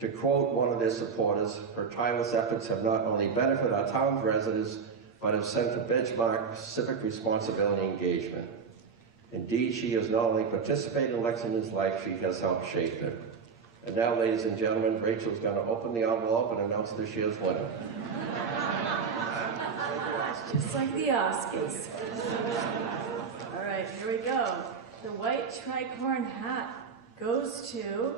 To quote one of their supporters, her tireless efforts have not only benefited our town's residents, but have set a benchmark civic responsibility engagement. Indeed, she has not only participated in Lexington's life, she has helped shape it. And now, ladies and gentlemen, Rachel's going to open the envelope and announce this year's winner. Just like the Oscars. All right, here we go. The white tricorn hat goes to...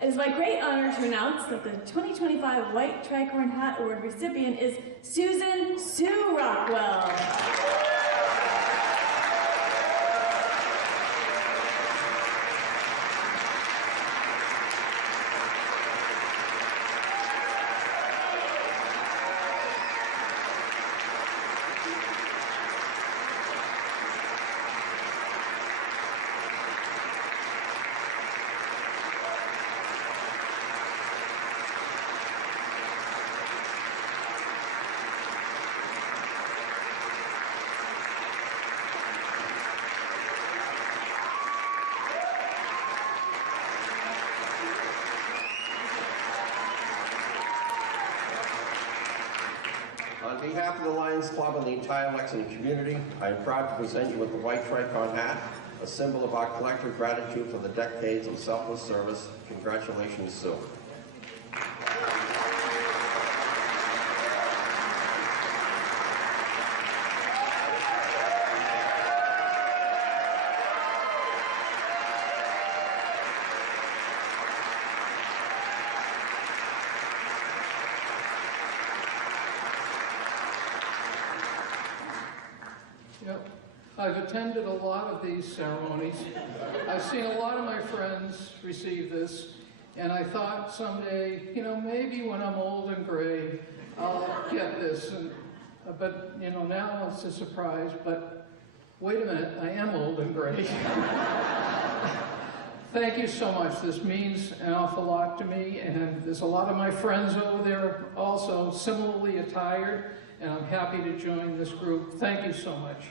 It is my great honor to announce that the 2025 White Tricorn Hat Award recipient is Susan Sue Rockwell. On behalf of the Lions Club and the entire Lexington community, I am proud to present you with the White Tricorn Hat, a symbol of our collective gratitude for the decades of selfless service. Congratulations, Sue. I've attended a lot of these ceremonies. I've seen a lot of my friends receive this, and I thought someday, maybe when I'm old and gray, I'll get this. But now it's a surprise, but wait a minute, I am old and gray. Thank you so much. This means an awful lot to me, and there's a lot of my friends over there also similarly attired, and I'm happy to join this group. Thank you so much.